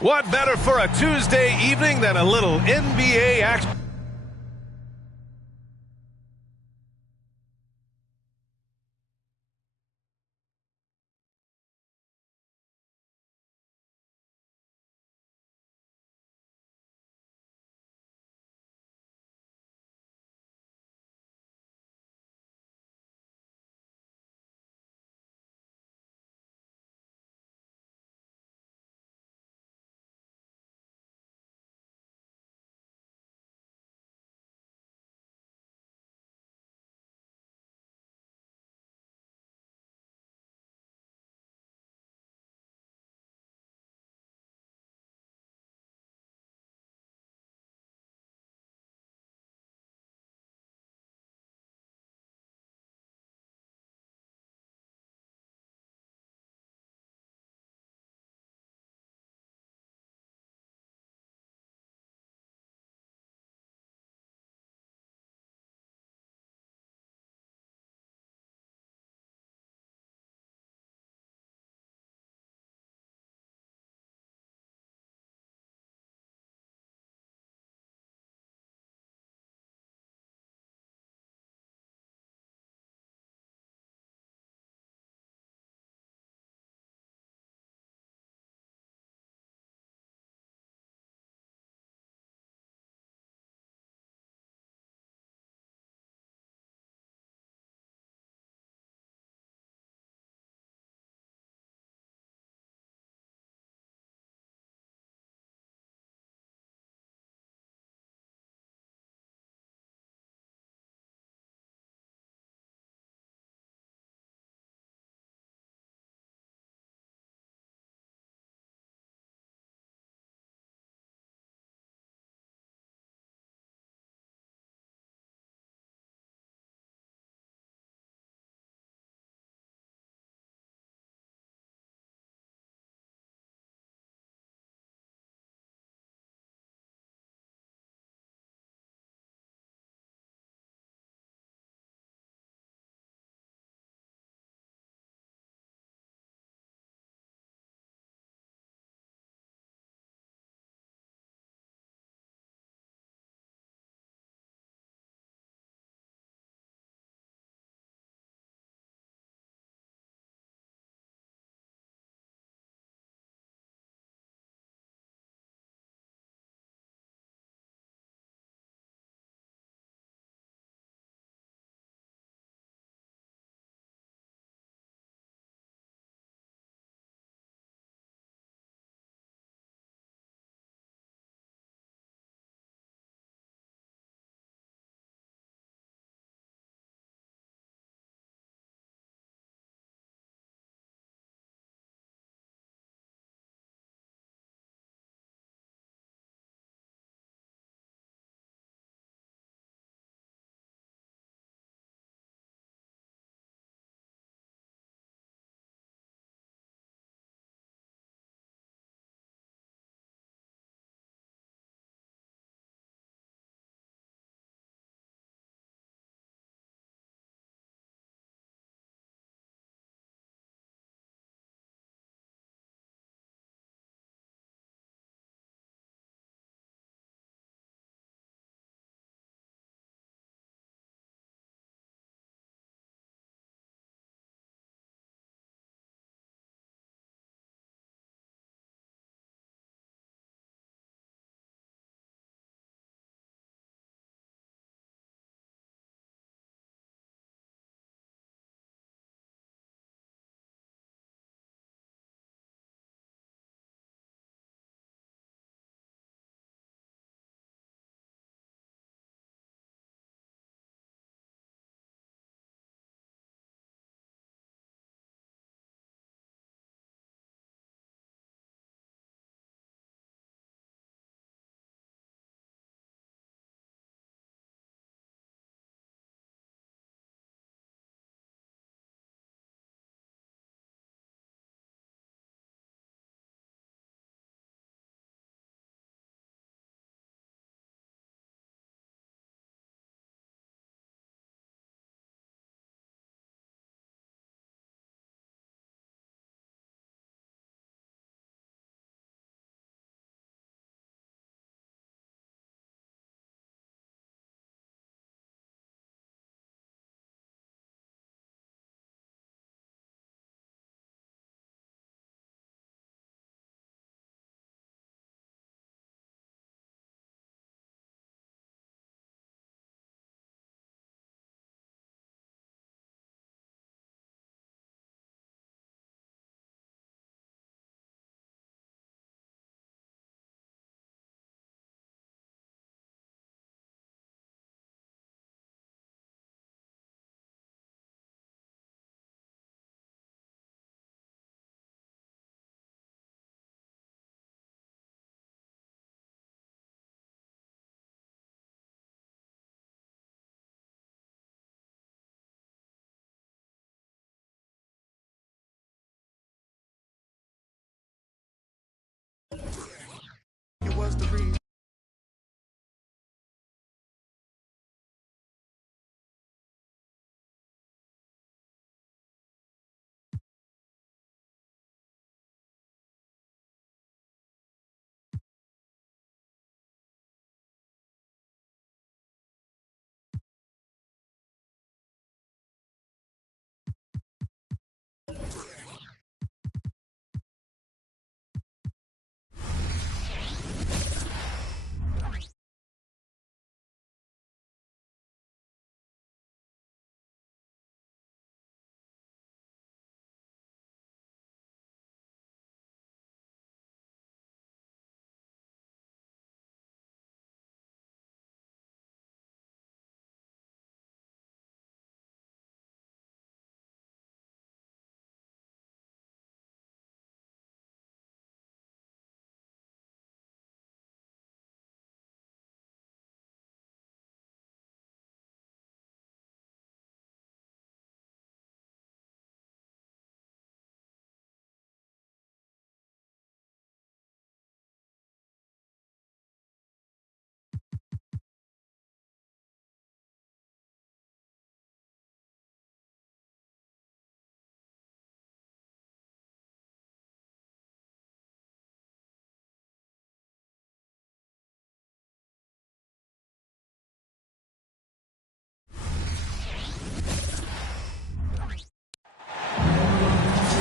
What better for a Tuesday evening than a little NBA action?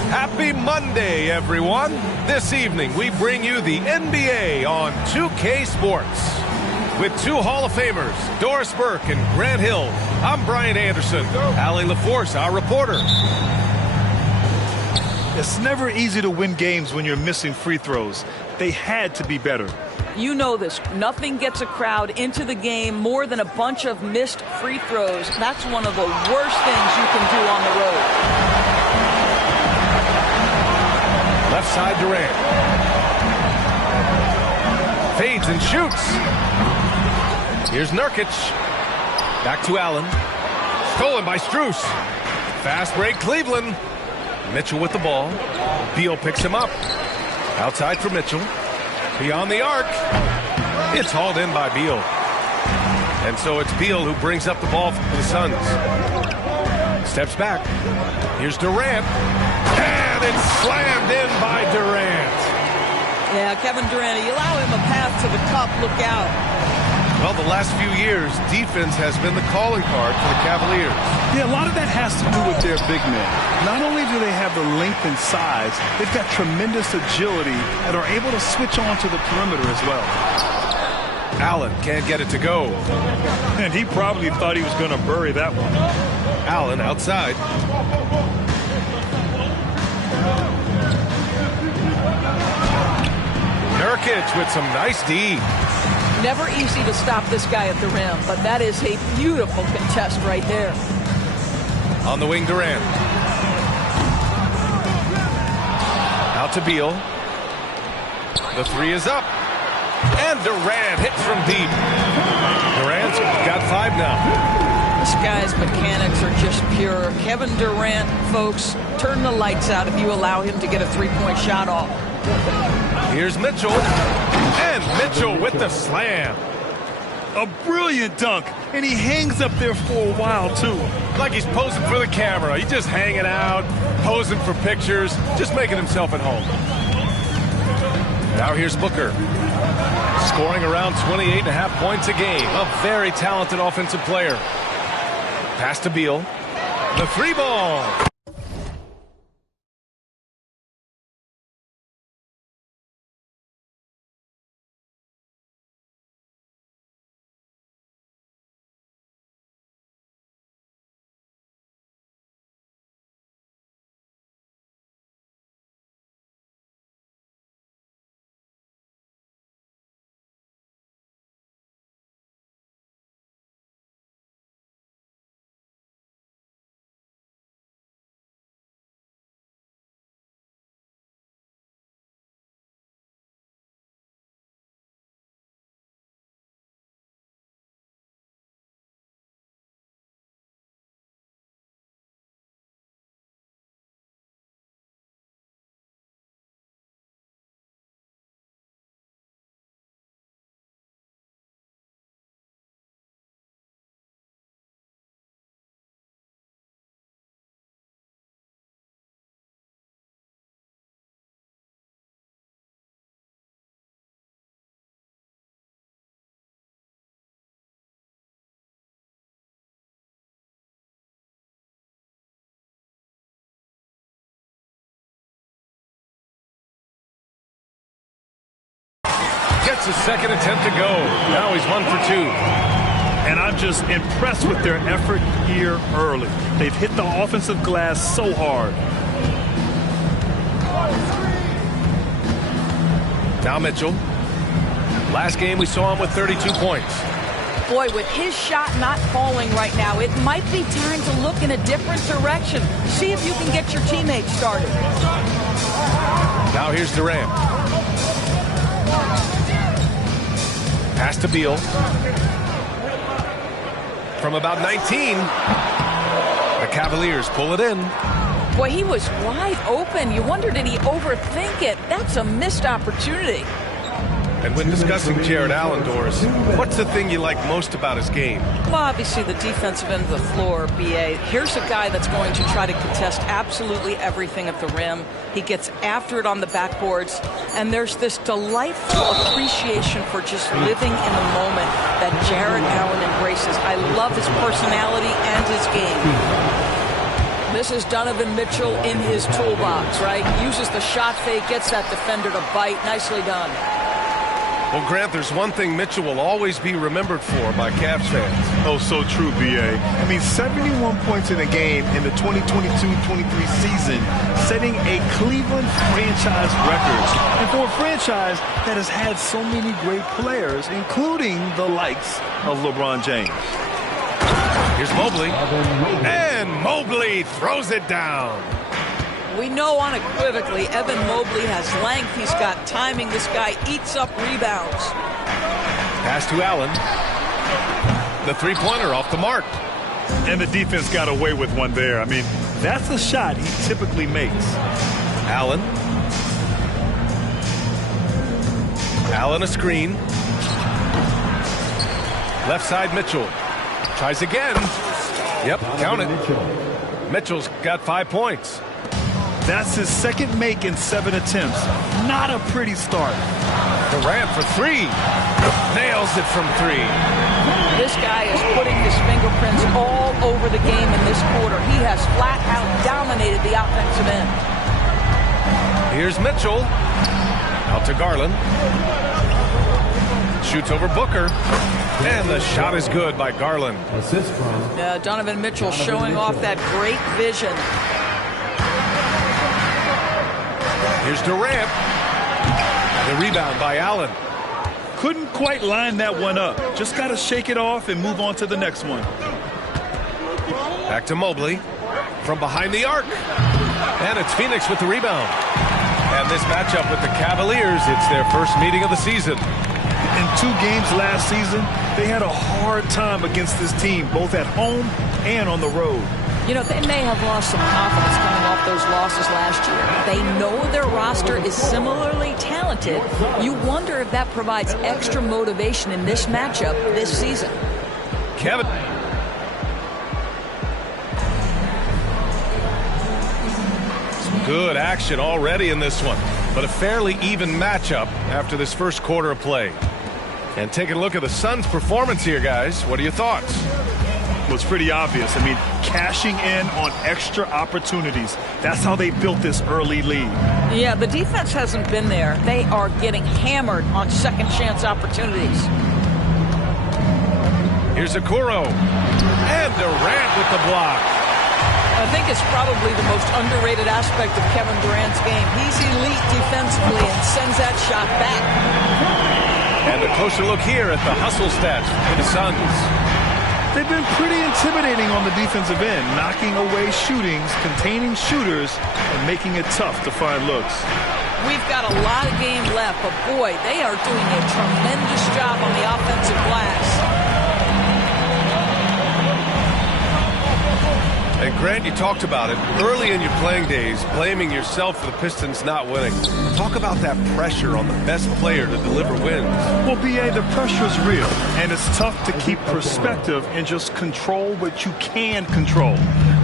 Happy Monday, everyone. This evening, we bring you the NBA on 2K Sports. With two Hall of Famers, Doris Burke and Grant Hill, I'm Brian Anderson. Allie LaForce, our reporter. It's never easy to win games when you're missing free throws. They had to be better. You know this. Nothing gets a crowd into the game more than a bunch of missed free throws. That's one of the worst things you can do on the road. Left side Durant. Fades and shoots. Here's Nurkic. Back to Allen. Stolen by Strus. Fast break Cleveland. Mitchell with the ball. Beal picks him up. Outside for Mitchell. Beyond the arc. It's hauled in by Beal. And so it's Beal who brings up the ball for the Suns. Steps back. Here's Durant. And it's slammed in by Durant. Yeah, Kevin Durant, you allow him a path to the cup, look out. Well, the last few years, defense has been the calling card for the Cavaliers. Yeah, a lot of that has to do with their big men. Not only do they have the length and size, they've got tremendous agility and are able to switch on to the perimeter as well. Allen can't get it to go. And he probably thought he was going to bury that one. Allen outside. Nurkic with some nice D. Never easy to stop this guy at the rim, but that is a beautiful contest right there. On the wing, Durant. Out to Beal. The three is up. And Durant hits from deep. Durant's got 5 now. This guy's mechanics are just pure. Kevin Durant, folks, turn the lights out if you allow him to get a three-point shot off. Here's Mitchell. And Mitchell with the slam. A brilliant dunk. And he hangs up there for a while, too. Like he's posing for the camera. He's just hanging out, posing for pictures, just making himself at home. Now here's Booker. Scoring around 28.5 points a game. A very talented offensive player. Pass to Beal. The three ball. Gets his second attempt to go. Now he's 1 for 2. And I'm just impressed with their effort here early. They've hit the offensive glass so hard. Now Mitchell. Last game we saw him with 32 points. Boy, with his shot not falling right now, it might be time to look in a different direction. See if you can get your teammates started. Now here's Durant. Pass to Beal. From about 19, the Cavaliers pull it in. Boy, he was wide open. You wonder, did he overthink it? That's a missed opportunity. And when discussing Jared Allen, Doris, what's the thing you like most about his game? Well, obviously the defensive end of the floor, B.A. Here's a guy that's going to try to contest absolutely everything at the rim. He gets after it on the backboards, and there's this delightful appreciation for just living in the moment that Jared Allen embraces. I love his personality and his game. This is Donovan Mitchell in his toolbox, right? Uses the shot fake, gets that defender to bite. Nicely done. Well, Grant, there's one thing Mitchell will always be remembered for by Cavs fans. Oh, so true, B.A. I mean, 71 points in a game in the 2022-23 season, setting a Cleveland franchise record. And for a franchise that has had so many great players, including the likes of LeBron James. Here's Mobley. And Mobley throws it down. We know unequivocally Evan Mobley has length. He's got timing. This guy eats up rebounds. Pass to Allen. The three-pointer off the mark. And the defense got away with one there. I mean, that's a shot he typically makes. Allen. Allen a screen. Left side Mitchell. Tries again. Yep, count it. Mitchell's got 5 points. That's his second make in 7 attempts. Not a pretty start. Durant for 3. Nails it from 3. This guy is putting his fingerprints all over the game in this quarter. He has flat out dominated the offensive end. Here's Mitchell. Out to Garland. Shoots over Booker. And the shot is good by Garland. Assist from Donovan Mitchell showing off that great vision. Here's Durant. The rebound by Allen. Couldn't quite line that one up. Just got to shake it off and move on to the next one. Back to Mobley. From behind the arc. And it's Phoenix with the rebound. And this matchup with the Cavaliers, it's their first meeting of the season. In 2 games last season, they had a hard time against this team, both at home and on the road. You know, they may have lost some confidence coming off those losses last year. They know their roster is similarly talented. You wonder if that provides extra motivation in this matchup this season. Kevin. Some good action already in this one, but a fairly even matchup after this first quarter of play. And taking a look at the Suns' performance here, guys. What are your thoughts? Well, it's pretty obvious. I mean, cashing in on extra opportunities. That's how they built this early lead. Yeah, the defense hasn't been there. They are getting hammered on second chance opportunities. Here's Okoro. And Durant with the block. I think it's probably the most underrated aspect of Kevin Durant's game. He's elite defensively and sends that shot back. And a closer look here at the hustle stats for the Suns. They've been pretty intimidating on the defensive end, knocking away shootings, containing shooters, and making it tough to find looks. We've got a lot of game left, but boy, they are doing a tremendous job on the offensive glass. And Grant, you talked about it early in your playing days, blaming yourself for the Pistons not winning. Talk about that pressure on the best player to deliver wins. Well, B.A., the pressure is real, and it's tough to keep perspective and just control what you can control.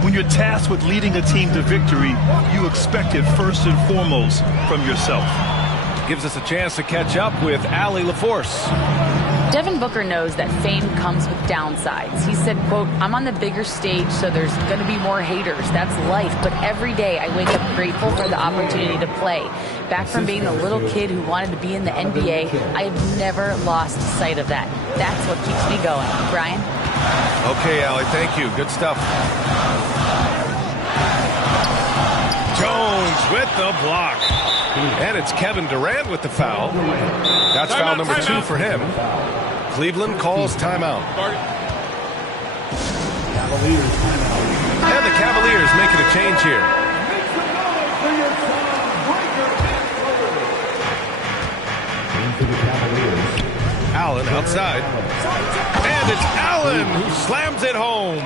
When you're tasked with leading a team to victory, you expect it first and foremost from yourself. Gives us a chance to catch up with Allie LaForce. Devin Booker knows that fame comes with downsides. He said, quote, "I'm on the bigger stage, so there's going to be more haters. That's life. But every day I wake up grateful for the opportunity to play. Back from being the little kid who wanted to be in the NBA, I have never lost sight of that. That's what keeps me going." Brian? Okay, Allie, thank you. Good stuff. Jones with the block. And it's Kevin Durant with the foul. That's foul number 2 for him. Cleveland calls timeout. And the Cavaliers making a change here. Allen outside. And it's Allen who slams it home.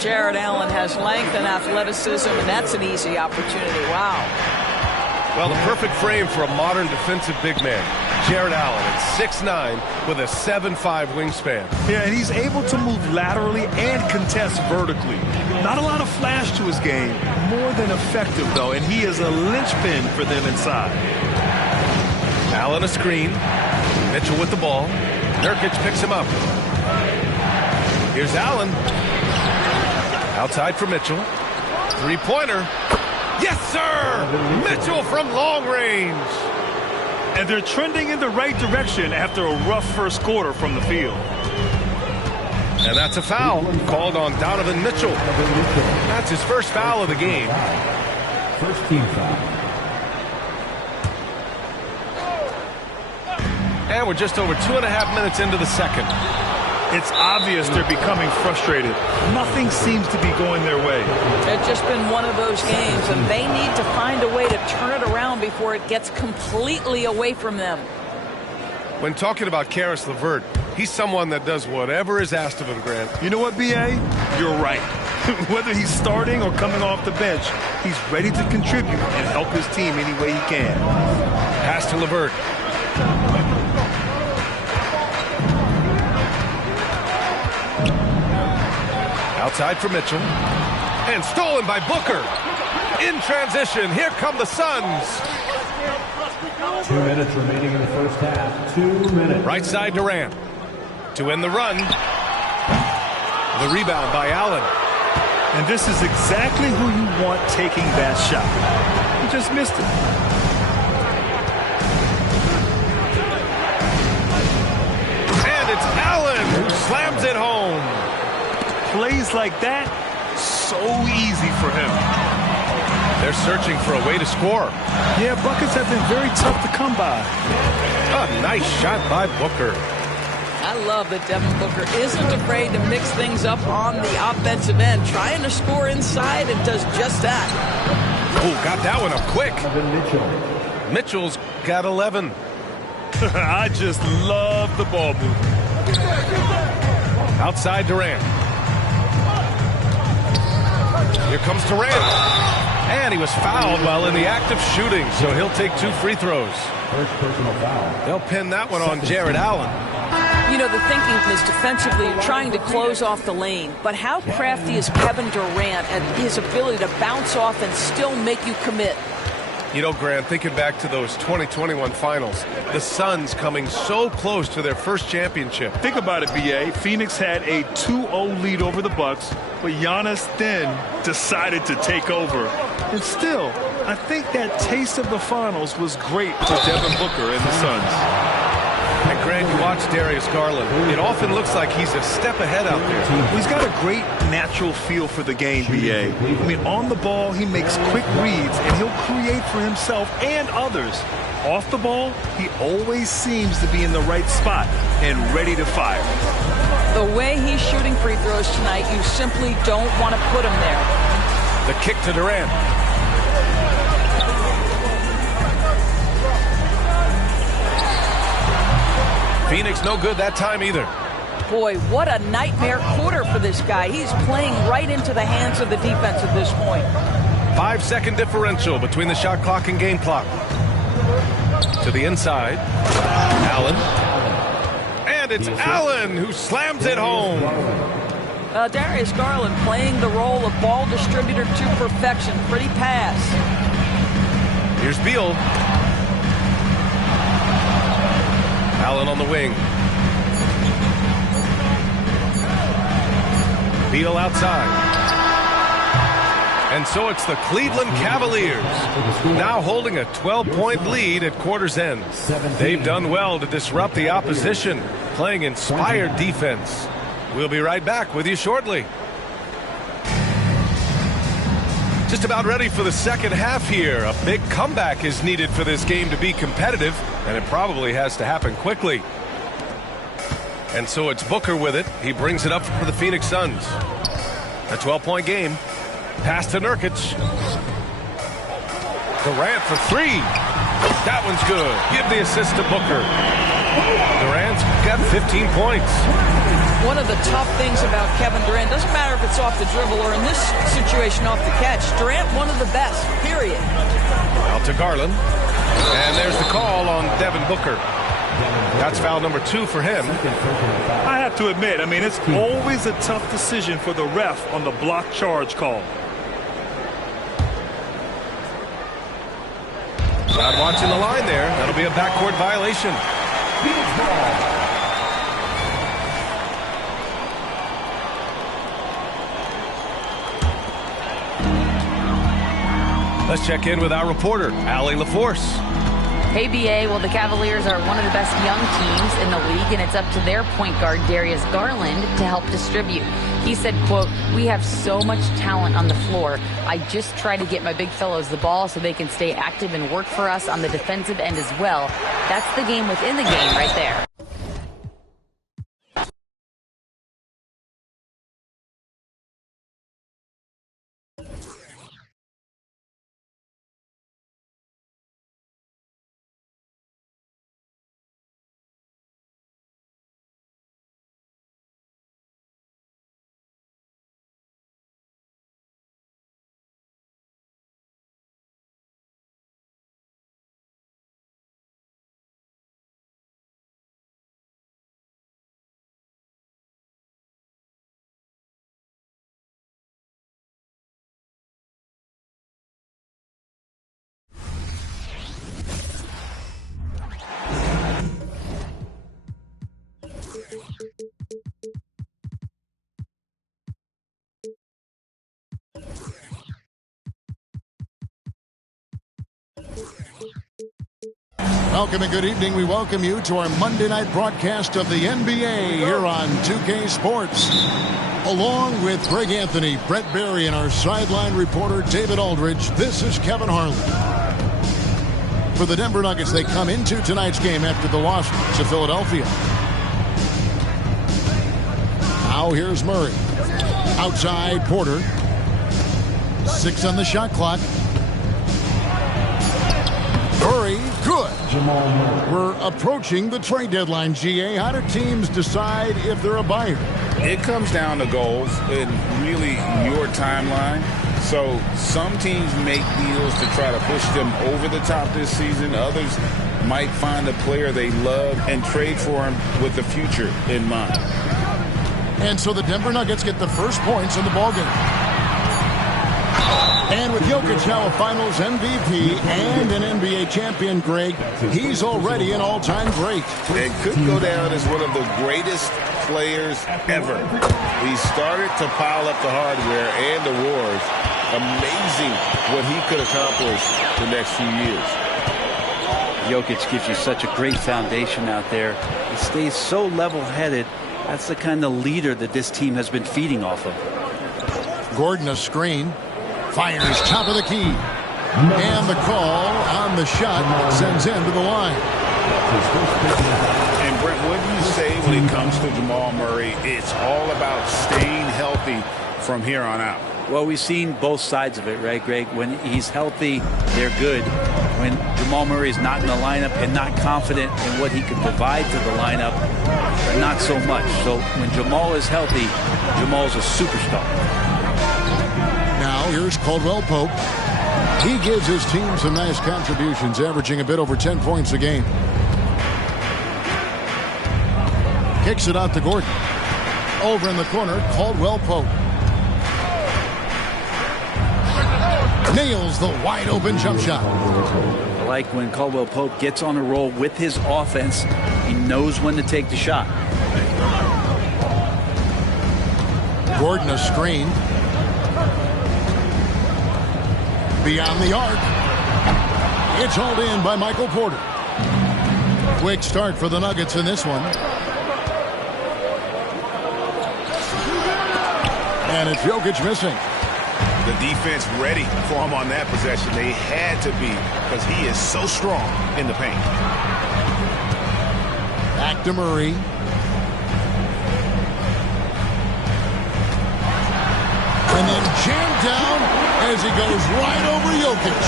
Jared Allen has length and athleticism, and that's an easy opportunity. Wow. Well, the perfect frame for a modern defensive big man. Jared Allen at 6'9" with a 7'5" wingspan. Yeah, and he's able to move laterally and contest vertically. Not a lot of flash to his game. More than effective, though, and he is a linchpin for them inside. Allen a screen. Mitchell with the ball. Nurkic picks him up. Here's Allen. Outside for Mitchell. Three-pointer. Yes, sir! Mitchell from long range. And they're trending in the right direction after a rough first quarter from the field. And that's a foul called on Donovan Mitchell. That's his first foul of the game. First team foul. And we're just over 2.5 minutes into the second. It's obvious they're becoming frustrated. Nothing seems to be going their way. It's just been one of those games, and they need to find a way to turn it around before it gets completely away from them. When talking about Caris LeVert, he's someone that does whatever is asked of him, Grant. You know what, B.A.? You're right. Whether he's starting or coming off the bench, he's ready to contribute and help his team any way he can. Pass to LeVert. Outside for Mitchell. And stolen by Booker. In transition, here come the Suns. 2 minutes remaining in the first half. 2 minutes. Right side Durant. To end the run. The rebound by Allen. And this is exactly who you want taking that shot. He just missed it. And it's Allen who slams it home. Plays like that, so easy for him. They're searching for a way to score. Yeah, buckets have been very tough to come by. A nice shot by Booker. I love that Devin Booker isn't afraid to mix things up on the offensive end, trying to score inside and does just that. Oh, got that one up quick. Mitchell's got 11. I just love the ball movement. Outside Durant. Here comes Durant. And he was fouled while in the act of shooting, so he'll take 2 free throws. First personal foul. They'll pin that one on Jared Allen. You know, the thinking is defensively trying to close off the lane, but how crafty is Kevin Durant at his ability to bounce off and still make you commit? You know, Grant, thinking back to those 2021 finals, the Suns coming so close to their first championship. Think about it, B.A. Phoenix had a 2-0 lead over the Bucks, but Giannis then decided to take over. And still, I think that taste of the finals was great for Devin Booker and the Suns. And Grant, you watch Darius Garland. It often looks like he's a step ahead out there. He's got a great natural feel for the game, B.A. I mean, on the ball, he makes quick reads, and he'll create for himself and others. Off the ball, he always seems to be in the right spot and ready to fire. The way he's shooting free throws tonight, you simply don't want to put him there. The kick to Durant. Phoenix no good that time either. Boy, what a nightmare quarter for this guy. He's playing right into the hands of the defense at this point. 5-second differential between the shot clock and game clock. To the inside. Allen. And it's Allen who slams it home. Darius Garland playing the role of ball distributor to perfection. Pretty pass. Here's Beal. Allen on the wing. Beal outside. And so it's the Cleveland Cavaliers now holding a 12-point lead at quarter's end. They've done well to disrupt the opposition, playing inspired defense. We'll be right back with you shortly. Just about ready for the second half here. A big comeback is needed for this game to be competitive, and it probably has to happen quickly. And so it's Booker with it. He brings it up for the Phoenix Suns. A 12-point game. Pass to Nurkic. Durant for three. That one's good. Give the assist to Booker. Durant's got 15 points. One of the tough things about Kevin Durant, doesn't matter if it's off the dribble or in this situation off the catch, Durant one of the best, period. Out to Garland. And there's the call on Devin Booker. That's foul number 2 for him. I have to admit, it's always a tough decision for the ref on the block charge call. Not watching the line there. That'll be a backcourt violation. Let's check in with our reporter, Allie LaForce. Hey, BA. Well, the Cavaliers are one of the best young teams in the league, and it's up to their point guard, Darius Garland, to help distribute. He said, quote, "We have so much talent on the floor. I just try to get my big fellows the ball so they can stay active and work for us on the defensive end as well." That's the game within the game right there. Welcome and good evening. We welcome you to our Monday night broadcast of the NBA here on 2K Sports. Along with Greg Anthony, Brett Berry, and our sideline reporter David Aldridge, this is Kevin Harlan. For the Denver Nuggets, they come into tonight's game after the loss to Philadelphia. Now here's Murray. Outside Porter. 6 on the shot clock. Murray, good. We're approaching the trade deadline, GA. How do teams decide if they're a buyer? It comes down to goals and really your timeline. So some teams make deals to try to push them over the top this season. Others might find a player they love and trade for him with the future in mind. And so the Denver Nuggets get the first points in the ballgame. And with Jokic now a Finals MVP and an NBA champion, Greg, he's already an all-time great. And could go down as one of the greatest players ever. He started to pile up the hardware and the wars. Amazing what he could accomplish the next few years. Jokic gives you such a great foundation out there. He stays so level-headed. That's the kind of leader that this team has been feeding off of. Gordon a screen. Fires top of the key. And the call on the shot sends him to the line. And Brent, what do you say when it comes to Jamal Murray? It's all about staying healthy from here on out. Well, we've seen both sides of it, right, Greg? When he's healthy, they're good. When Jamal Murray is not in the lineup and not confident in what he can provide to the lineup, not so much. So when Jamal is healthy, Jamal's a superstar. Now here's Caldwell Pope. He gives his team some nice contributions, averaging a bit over 10 points a game. Kicks it out to Gordon. Over in the corner, Caldwell Pope. Nails the wide open jump shot. I like when Caldwell Pope gets on a roll with his offense. He knows when to take the shot. Gordon a screen. Beyond the arc. It's hauled in by Michael Porter. Quick start for the Nuggets in this one. And it's Jokic missing. The defense ready for him on that possession. They had to be, because he is so strong in the paint. Back to Murray. And then jammed down as he goes right over Jokic.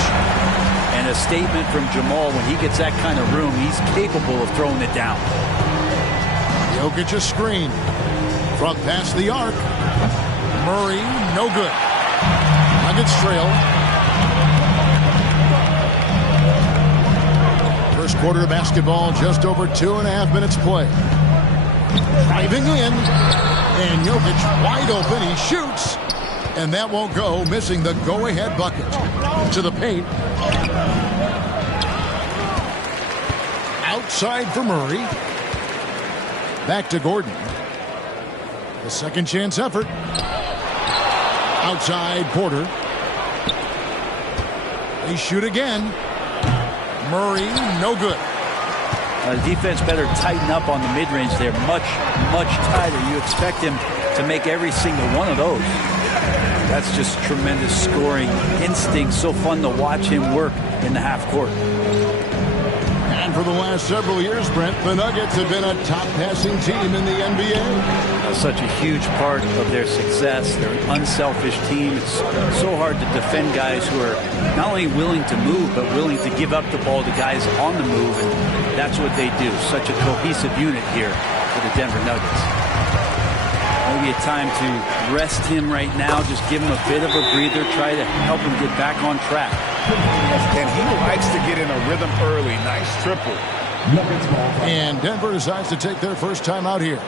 And a statement from Jamal, when he gets that kind of room, he's capable of throwing it down. Jokic a screen. Front past the arc. Murray, no good. Nuggets trail. First quarter of basketball, just over 2.5 minutes play. Driving in. And Jokic wide open. He shoots. And that won't go, missing the go-ahead bucket. To the paint. Outside for Murray. Back to Gordon. The second chance effort. Outside Porter. They shoot again. Murray, no good. The defense better tighten up on the mid-range there. Much tighter. You expect him to make every single one of those. That's just tremendous scoring instinct. So fun to watch him work in the half court. And for the last several years, Brent, the Nuggets have been a top passing team in the NBA. Such a huge part of their success. They're an unselfish team. It's so hard to defend guys who are not only willing to move, but willing to give up the ball to guys on the move. And that's what they do. Such a cohesive unit here for the Denver Nuggets. Maybe a time to rest him right now. Just give him a bit of a breather. Try to help him get back on track. And he likes to get in a rhythm early. Nice triple. And Denver decides to take their first time out here.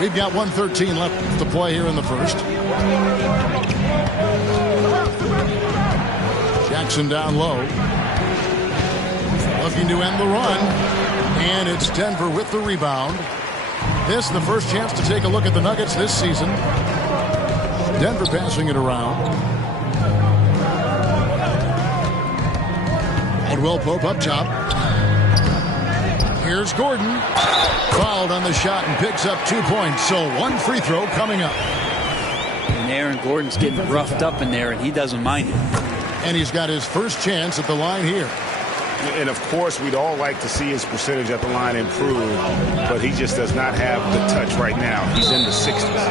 We've got 1:13 left to play here in the first. Jackson down low. Looking to end the run. And it's Denver with the rebound. This the first chance to take a look at the Nuggets this season. Denver passing it around. Caldwell Pope up top. Here's Gordon. Fouled on the shot and picks up 2 points. So one free throw coming up. And Aaron Gordon's getting roughed up in there, and he doesn't mind it. And he's got his first chance at the line here. And, of course, we'd all like to see his percentage at the line improve, but he just does not have the touch right now. He's in the 60s.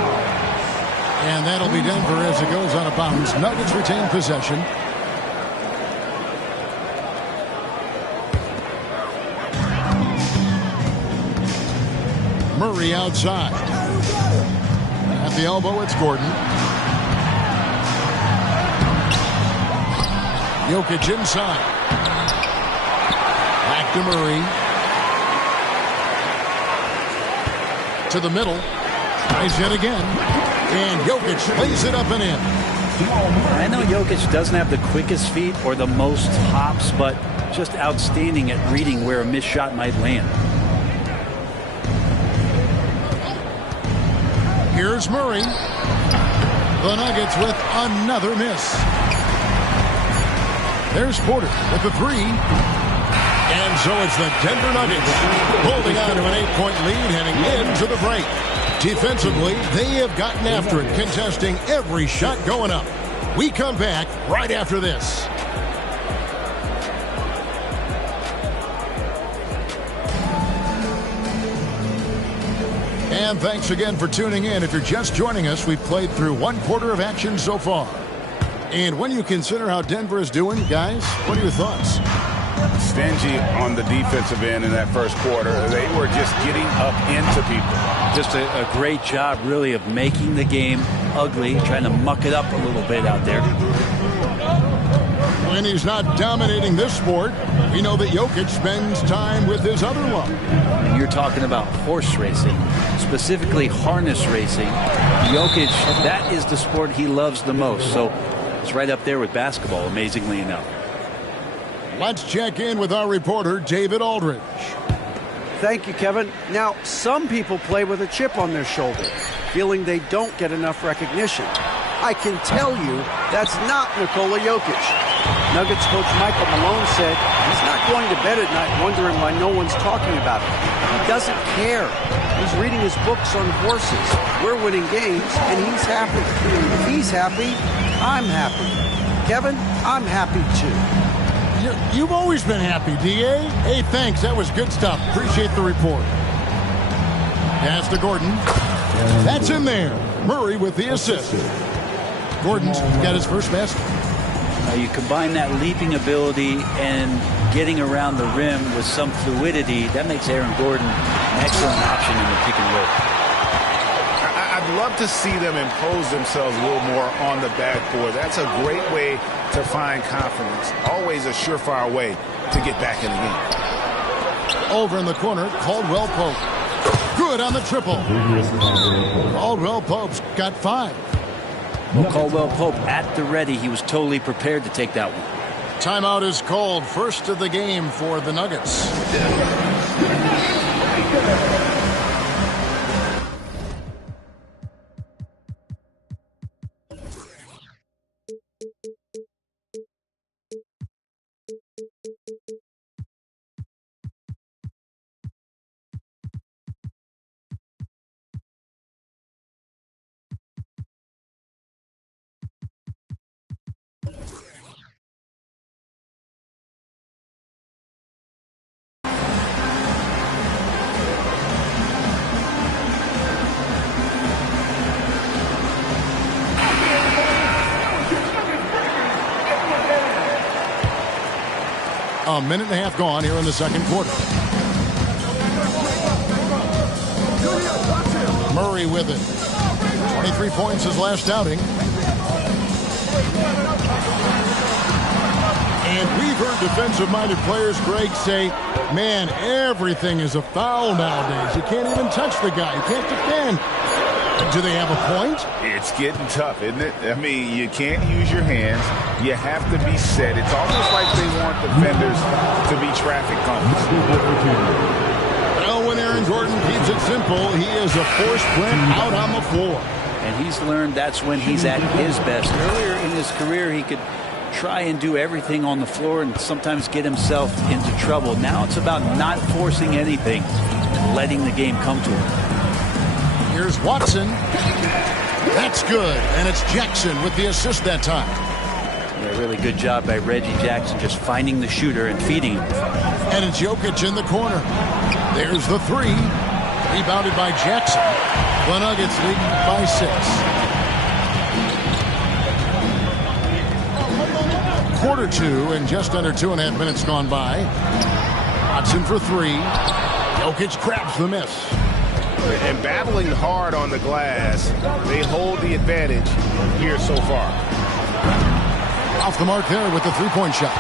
And that'll be Denver as it goes out of bounds. Nuggets retain possession. Murray outside. At the elbow, it's Gordon. Jokic inside. Back to Murray. To the middle. Tries it again. And Jokic plays it up and in. I know Jokic doesn't have the quickest feet or the most hops, but just outstanding at reading where a missed shot might land. Here's Murray. The Nuggets with another miss. There's Porter with the three. And so it's the Denver Nuggets holding on to an 8-point lead heading into the break. Defensively, they have gotten after it, contesting every shot going up. We come back right after this. And thanks again for tuning in. If you're just joining us, we've played through one quarter of action so far. And when you consider how Denver is doing, guys, what are your thoughts? Stingy on the defensive end in that first quarter. They were just getting up into people. Just a great job, really, of making the game ugly, trying to muck it up a little bit out there. When he's not dominating this sport, we know that Jokic spends time with his other love. You're talking about horse racing, specifically harness racing. Jokic, that is the sport he loves the most. So it's right up there with basketball, amazingly enough. Let's check in with our reporter, David Aldridge. Thank you, Kevin. Now, some people play with a chip on their shoulder, feeling they don't get enough recognition. I can tell you that's not Nikola Jokic. Nuggets coach Michael Malone said he's not going to bed at night wondering why no one's talking about it. He doesn't care. He's reading his books on horses. We're winning games, and he's happy. If he's happy, I'm happy. Kevin, I'm happy too. You've always been happy, D.A. Hey, thanks. That was good stuff. Appreciate the report. Pass to Gordon. That's in there. Murray with the assist. Gordon's got his first basket. You combine that leaping ability and getting around the rim with some fluidity, that makes Aaron Gordon an excellent option in the pick and roll. I'd love to see them impose themselves a little more on the backboard. That's a great way to find confidence. Always a surefire way to get back in the game. Over in the corner, Caldwell Pope. Good on the triple. Caldwell Pope's got 5. Well, Caldwell Pope at the ready. He was totally prepared to take that one. Timeout is called. First of the game for the Nuggets. A minute and a half gone here in the second quarter. Murray with it. 23 points his last outing. And we've heard defensive-minded players, Greg, say, man, everything is a foul nowadays. You can't even touch the guy. You can't defend. Do they have a point? It's getting tough, isn't it? I mean, you can't use your hands. You have to be set. It's almost like they want defenders to be traffic cones. Well, when Aaron Gordon keeps it simple, he is a force print out on the floor. And he's learned that's when he's at his best. Earlier in his career, he could try and do everything on the floor and sometimes get himself into trouble. Now it's about not forcing anything and letting the game come to him. Here's Watson. That's good. And it's Jackson with the assist that time. Yeah, really good job by Reggie Jackson just finding the shooter and feeding him. And it's Jokic in the corner. There's the three. Rebounded by Jackson. The Nuggets lead by 6. Quarter 2 and just under 2.5 minutes gone by. Watson for 3. Jokic grabs the miss. And battling hard on the glass, they hold the advantage here so far. Off the mark there with the three-point shot.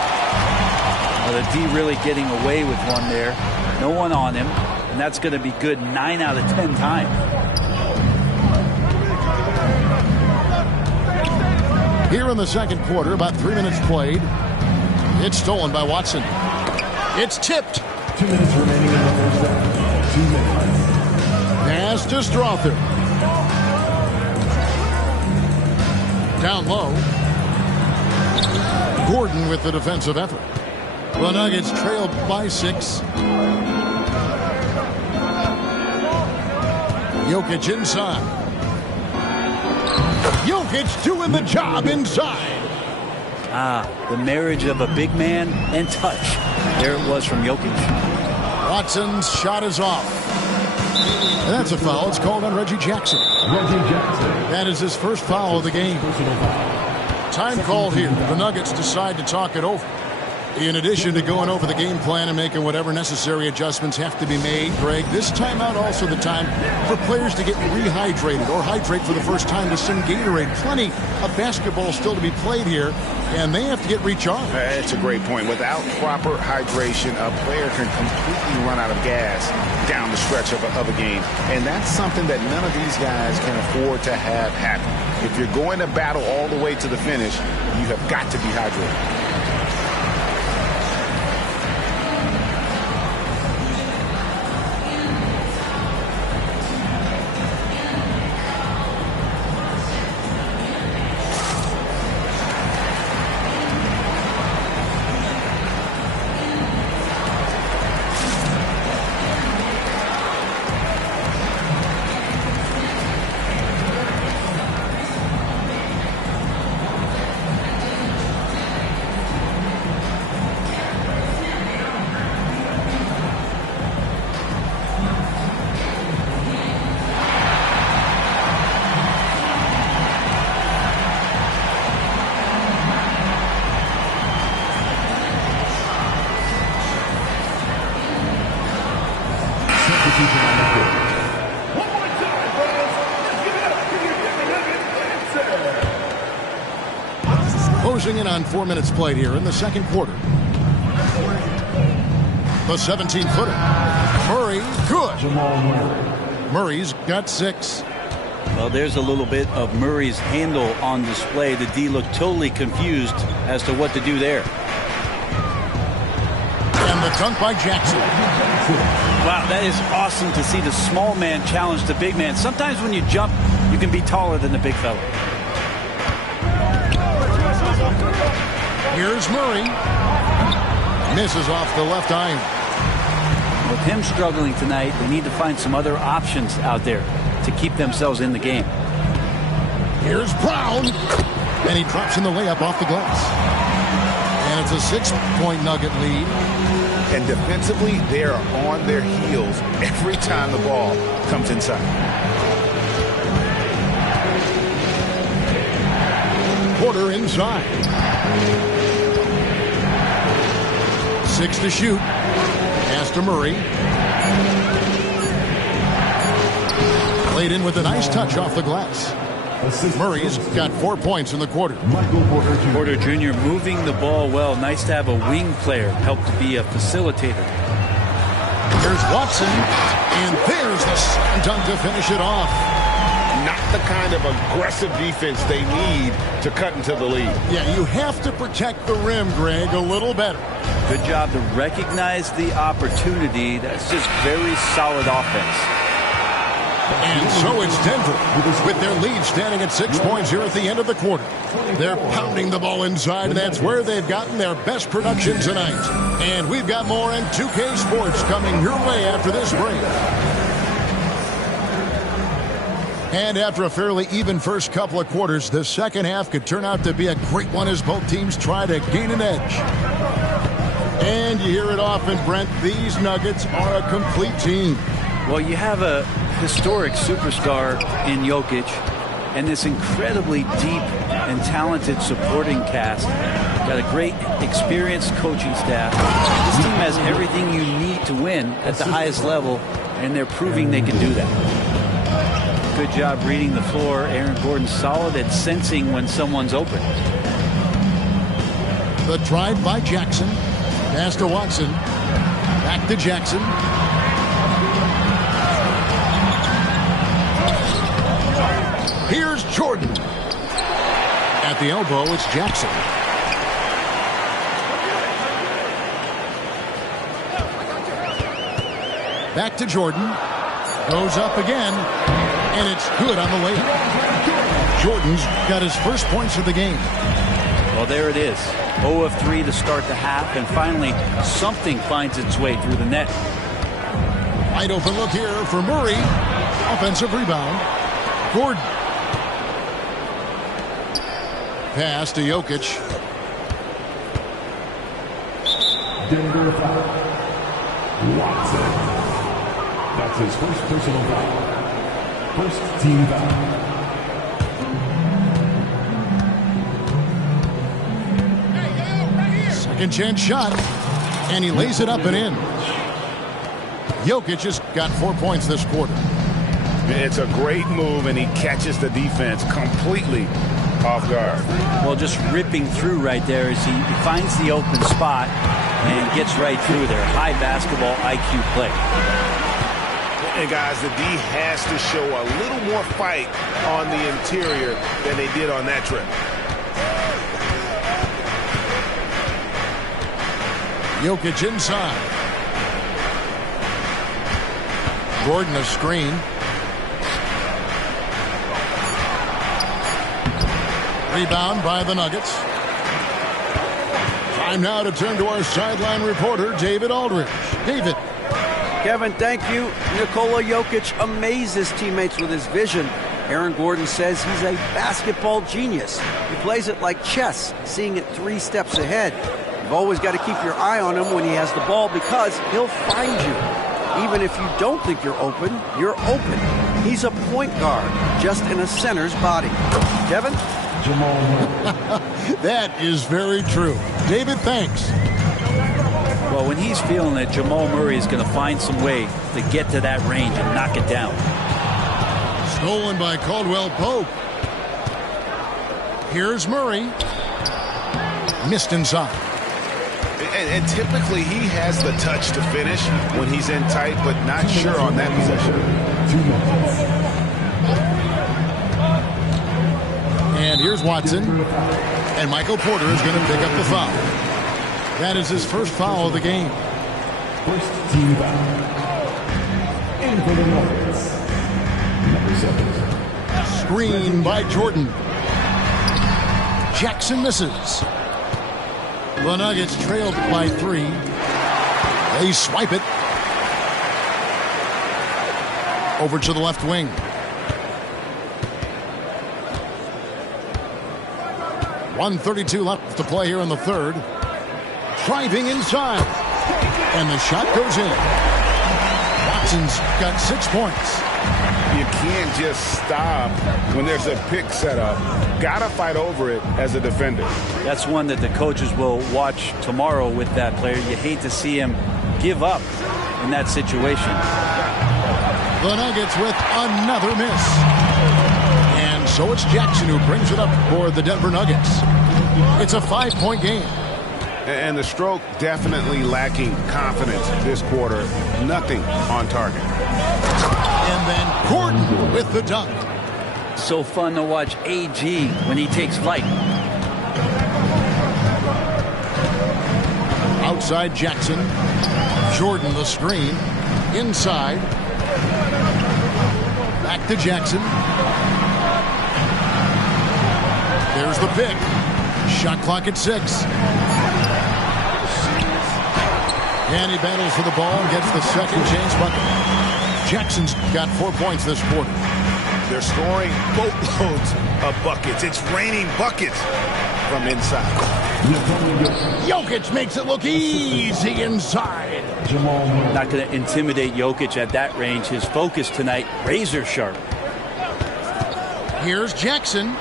Well, the D really getting away with one there. No one on him, and that's going to be good 9 out of 10 times. Here in the second quarter, about 3 minutes played. It's stolen by Watson. It's tipped. 2 minutes remaining in the first half. 2 minutes. Pass to Strother. Down low. Gordon with the defensive effort. The Nuggets trailed by 6. Jokic inside. Jokic doing the job inside. The marriage of a big man and touch. There it was from Jokic. Watson's shot is off. And that's a foul. It's called on Reggie Jackson. Reggie Jackson. That is his first foul of the game. Personal foul. Time called here. The Nuggets decide to talk it over. In addition to going over the game plan and making whatever necessary adjustments have to be made, Greg, this timeout also the time for players to get rehydrated or hydrate for the first time with some Gatorade. Plenty of basketball still to be played here, and they have to get recharged. That's a great point. Without proper hydration, a player can completely run out of gas down the stretch of a game. And that's something that none of these guys can afford to have happen. If you're going to battle all the way to the finish, you have got to be hydrated. Closing in on 4 minutes played here in the second quarter. The 17-footer. Murray, good. Jamal Murray. Murray's got 6. Well, there's a little bit of Murray's handle on display. The D looked totally confused as to what to do there. And the dunk by Jackson. Wow, that is awesome to see the small man challenge the big man. Sometimes when you jump, you can be taller than the big fella. Here's Murray. Misses off the left iron. With him struggling tonight, they need to find some other options out there to keep themselves in the game. Here's Brown. And he drops in the layup off the glass. And it's a 6-point Nugget lead. And defensively, they are on their heels every time the ball comes inside. Porter inside. 6 to shoot. Pass to Murray. Played in with a nice touch off the glass. Murray's got 4 points in the quarter. Michael Porter Jr. moving the ball well. Nice to have a wing player help to be a facilitator. Here's Watson. And there's the slam dunk to finish it off. Not the kind of aggressive defense they need to cut into the lead. Yeah, you have to protect the rim, Greg, a little better. Good job to recognize the opportunity. That's just very solid offense. And so it's Denver with their lead standing at 6 points here at the end of the quarter. They're pounding the ball inside, and that's where they've gotten their best production tonight. And we've got more in 2K Sports coming your way after this break. And after a fairly even first couple of quarters, the second half could turn out to be a great one as both teams try to gain an edge. And you hear it often, Brent, these Nuggets are a complete team. Well, you have a historic superstar in Jokic and this incredibly deep and talented supporting cast. Got a great experienced coaching staff. This team has everything you need to win at the highest level, and they're proving they can do that. Good job reading the floor. Aaron Gordon solid at sensing when someone's open. The drive by Jackson. Pass to Watson. Back to Jackson. Here's Jordan. At the elbow, it's Jackson. Back to Jordan. Goes up again. And it's good on the layup. Jordan's got his first points of the game. Well, there it is. 0 of 3 to start the half. And finally, something finds its way through the net. Wide open look here for Murray. Offensive rebound. Gordon. Pass to Jokic. Denver foul. Watson. That's his first personal foul. First team foul. Second chance shot. And he lays it up and in. Jokic has got 4 points this quarter. It's a great move, and he catches the defense completely off guard. Well, just ripping through right there as he finds the open spot and gets right through there. High basketball IQ play. And guys, the D has to show a little more fight on the interior than they did on that trip. Jokic inside. Gordon a screen. Rebound by the Nuggets. Time now to turn to our sideline reporter, David Aldridge. David. Kevin, thank you. Nikola Jokic amazes teammates with his vision. Aaron Gordon says he's a basketball genius. He plays it like chess, seeing it 3 steps ahead. You've always got to keep your eye on him when he has the ball because he'll find you. Even if you don't think you're open, you're open. He's a point guard, just in a center's body. Kevin? That is very true. David, thanks. Well, when he's feeling it, Jamal Murray is going to find some way to get to that range and knock it down. Stolen by Caldwell Pope. Here's Murray. Missed inside. And typically he has the touch to finish when he's in tight, but not sure on that possession. 2 minutes. And here's Watson. And Michael Porter is going to pick up the foul. That is his first foul of the game. First team foul. In for the Nuggets. Number 7. Screen by Jordan. Jackson misses. The Nuggets trailed by 3. They swipe it. Over to the left wing. .132 left to play here in the third. Driving inside. And the shot goes in. Watson's got 6 points. You can't just stop when there's a pick set up. Gotta fight over it as a defender. That's one that the coaches will watch tomorrow with that player. You hate to see him give up in that situation. The Nuggets with another miss. And so it's Jackson who brings it up for the Denver Nuggets. It's a 5-point game. And the Stroke definitely lacking confidence this quarter. Nothing on target. And then Gordon with the dunk. So fun to watch AG when he takes flight. Outside Jackson. Jordan the screen. Inside. Back to Jackson. There's the pick. Shot clock at 6. And he battles for the ball and gets the second chance bucket. Jackson's got 4 points this quarter. They're scoring boatloads of buckets. It's raining buckets from inside. Jokic makes it look easy inside. Not going to intimidate Jokic at that range. His focus tonight, razor sharp. Here's Jackson.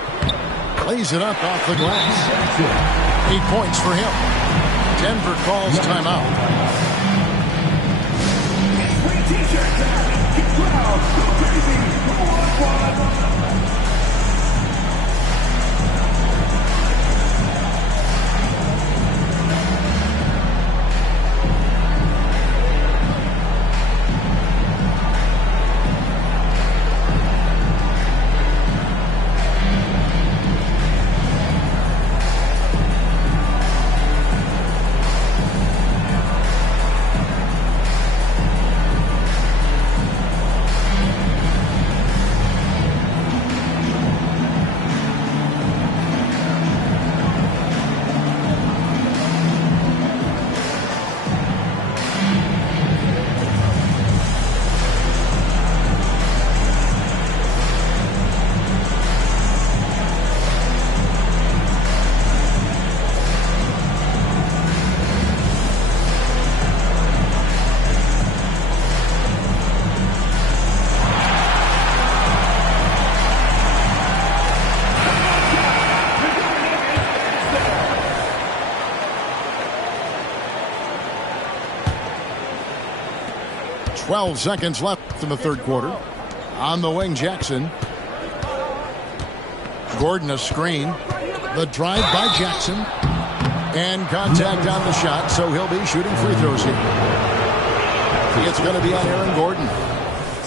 Lays it up off the glass. 8 points for him. Denver calls timeout. 12 seconds left in the third quarter. On the wing, Jackson. Gordon a screen. The drive by Jackson. And contact on the shot, so he'll be shooting free throws here. It's going to be on Aaron Gordon.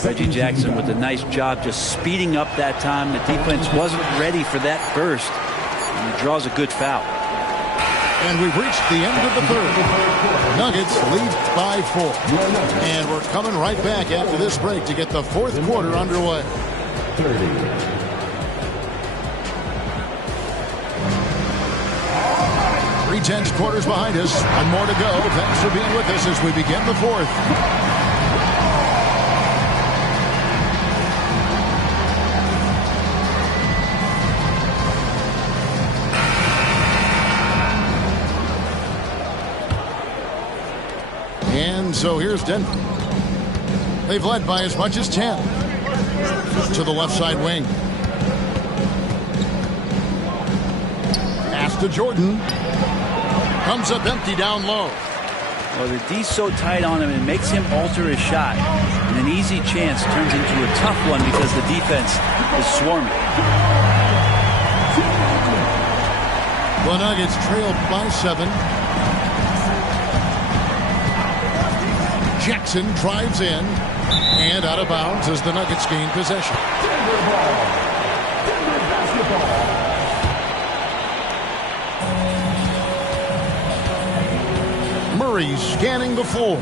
Reggie Jackson with a nice job just speeding up that time. The defense wasn't ready for that burst. And he draws a good foul. And we've reached the end of the third. Nuggets lead by 4. And we're coming right back after this break to get the fourth quarter underway. 3/10 quarters behind us. One more to go. Thanks for being with us as we begin the fourth. And so here's Denver. They've led by as much as 10. To the left side wing. Pass to Jordan. Comes up empty down low. Well, the D's so tight on him, it makes him alter his shot. And an easy chance turns into a tough one because the defense is swarming. The Nuggets trail by 7. Jackson drives in and out of bounds as the Nuggets gain possession. Murray scanning the floor.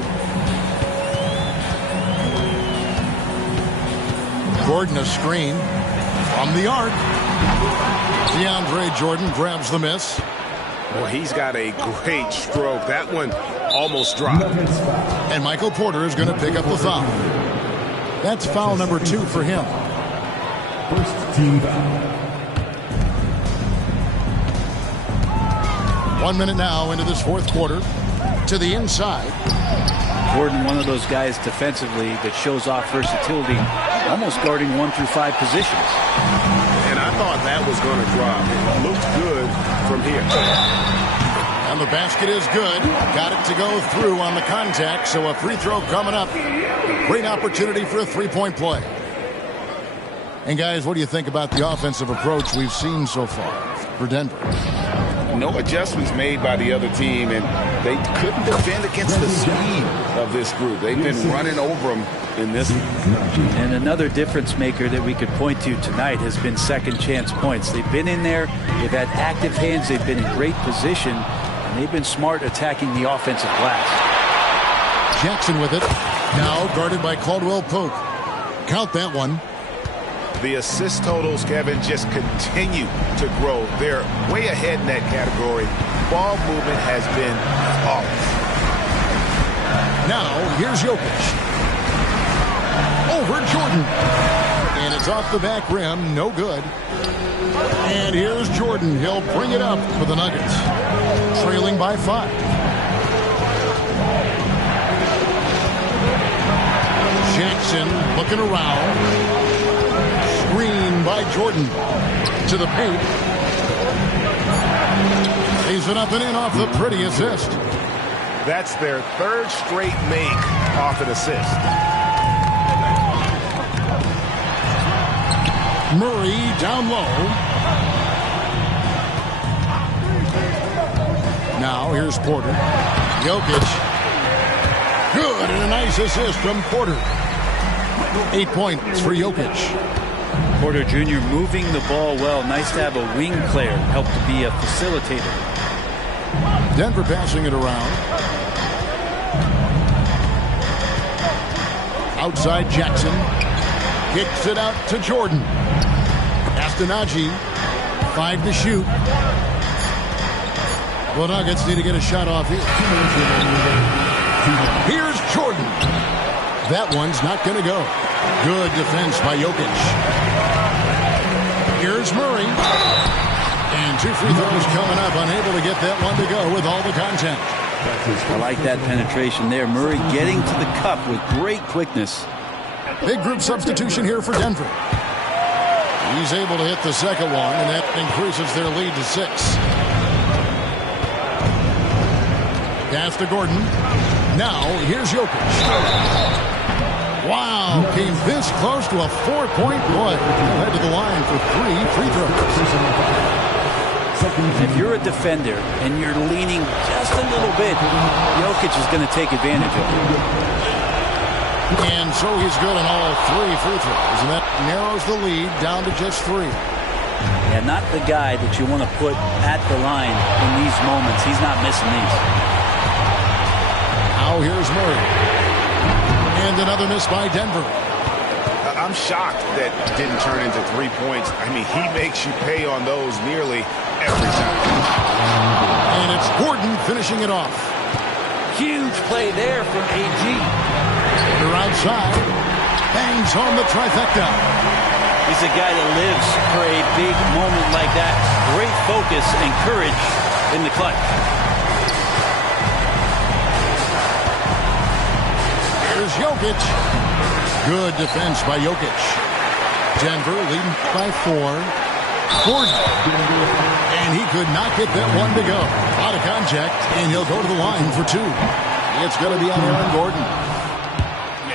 Gordon a screen from the arc. DeAndre Jordan grabs the miss. Well, he's got a great stroke. That one almost dropped. And Michael Porter is going to pick up the foul. That's foul number 2 for him. First team foul. 1 minute now into this fourth quarter. To the inside. Gordon, one of those guys defensively that shows off versatility, almost guarding 1 through 5 positions. And I thought that was going to drop. It looked good from here. And the basket is good. Got it to go through on the contact, so a free throw coming up. Great opportunity for a three-point play. And guys, what do you think about the offensive approach we've seen so far for Denver? No adjustments made by the other team, and they couldn't defend against the speed of this group. They've been running over them in this. And another difference maker that we could point to tonight has been second chance points. They've been in there, they've had active hands, they've been in great position, and they've been smart attacking the offensive glass. Jackson with it, now guarded by Caldwell Pope. Count that one. The assist totals, Kevin, just continue to grow. They're way ahead in that category. Ball movement has been flawless. Now, here's Jokic. Over Jordan. And it's off the back rim. No good. And here's Jordan. He'll bring it up for the Nuggets. Trailing by 5. Jackson looking around. Screen by Jordan to the paint. Lays it up and in off the pretty assist. That's their third straight make off an assist. Murray down low. Now here's Porter. Jokic. Good, and a nice assist from Porter. 8 points for Jokic. Porter Jr. moving the ball well. Nice to have a wing player help to be a facilitator. Denver passing it around. Outside Jackson. Kicks it out to Jordan. Astonagi. 5 to shoot. The Nuggets need to get a shot off here. Here's Jordan. That one's not going to go. Good defense by Jokic. Here's Murray. And 2 free throws coming up. Unable to get that one to go with all the contact. I like that penetration there. Murray getting to the cup with great quickness. Big group substitution here for Denver. He's able to hit the second one, and that increases their lead to 6. Pass to Gordon. Now, here's Jokic. Wow, came this close to a 4-point play. Led to the line for 3 free throws. If you're a defender and you're leaning just a little bit, Jokic is going to take advantage of it. And so he's good on all 3 free throws, and that narrows the lead down to just 3. Yeah, not the guy that you want to put at the line in these moments. He's not missing these. Now here's Murray. And another miss by Denver. I'm shocked that didn't turn into 3 points. I mean, he makes you pay on those nearly every time. And it's Gordon finishing it off. Huge play there from AG. They're outside. Bangs on the trifecta. He's a guy that lives for a big moment like that. Great focus and courage in the clutch. Here's Jokic. Good defense by Jokic. Denver leading by 4. Gordon. And he could not get that one to go. Out of contact, and he'll go to the line for 2. It's going to be on Aaron Gordon.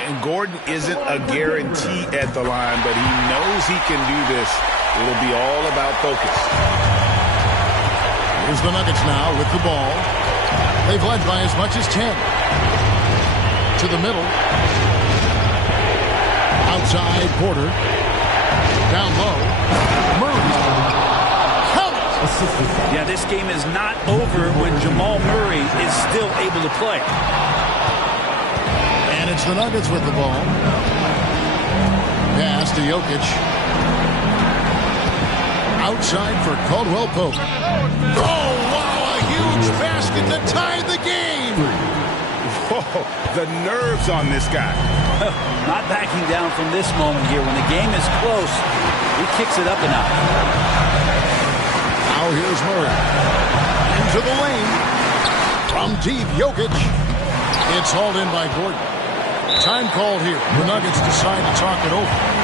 And Gordon isn't a guarantee at the line, but he knows he can do this. It'll be all about focus. Here's the Nuggets now with the ball. They've led by as much as 10. To the middle. Outside, Porter. Down low. Murray. Count it! Yeah, this game is not over when Jamal Murray is still able to play. And it's the Nuggets with the ball. Pass to Jokic. Outside for Caldwell Pope. Oh, wow, a huge basket to tie the game. Whoa, the nerves on this guy. Not backing down from this moment here. When the game is close, he kicks it up a notch. Now here's Murray. Into the lane. From deep, Jokic. It's hauled in by Gordon. Time called here. The Nuggets decide to talk it over.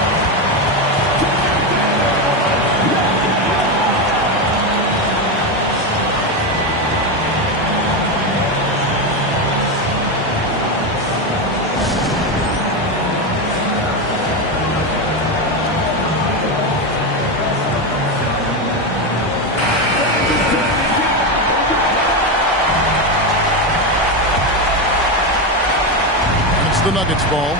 The Nuggets ball.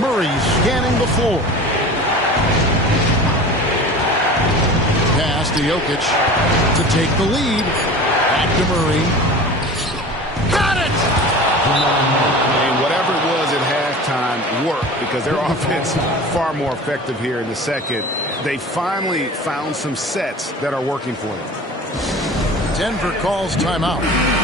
Murray scanning the floor. Pass to Jokic to take the lead. Back to Murray. Got it! And whatever it was at halftime worked because their offense far more effective here in the second. They finally found some sets that are working for them. Denver calls timeout.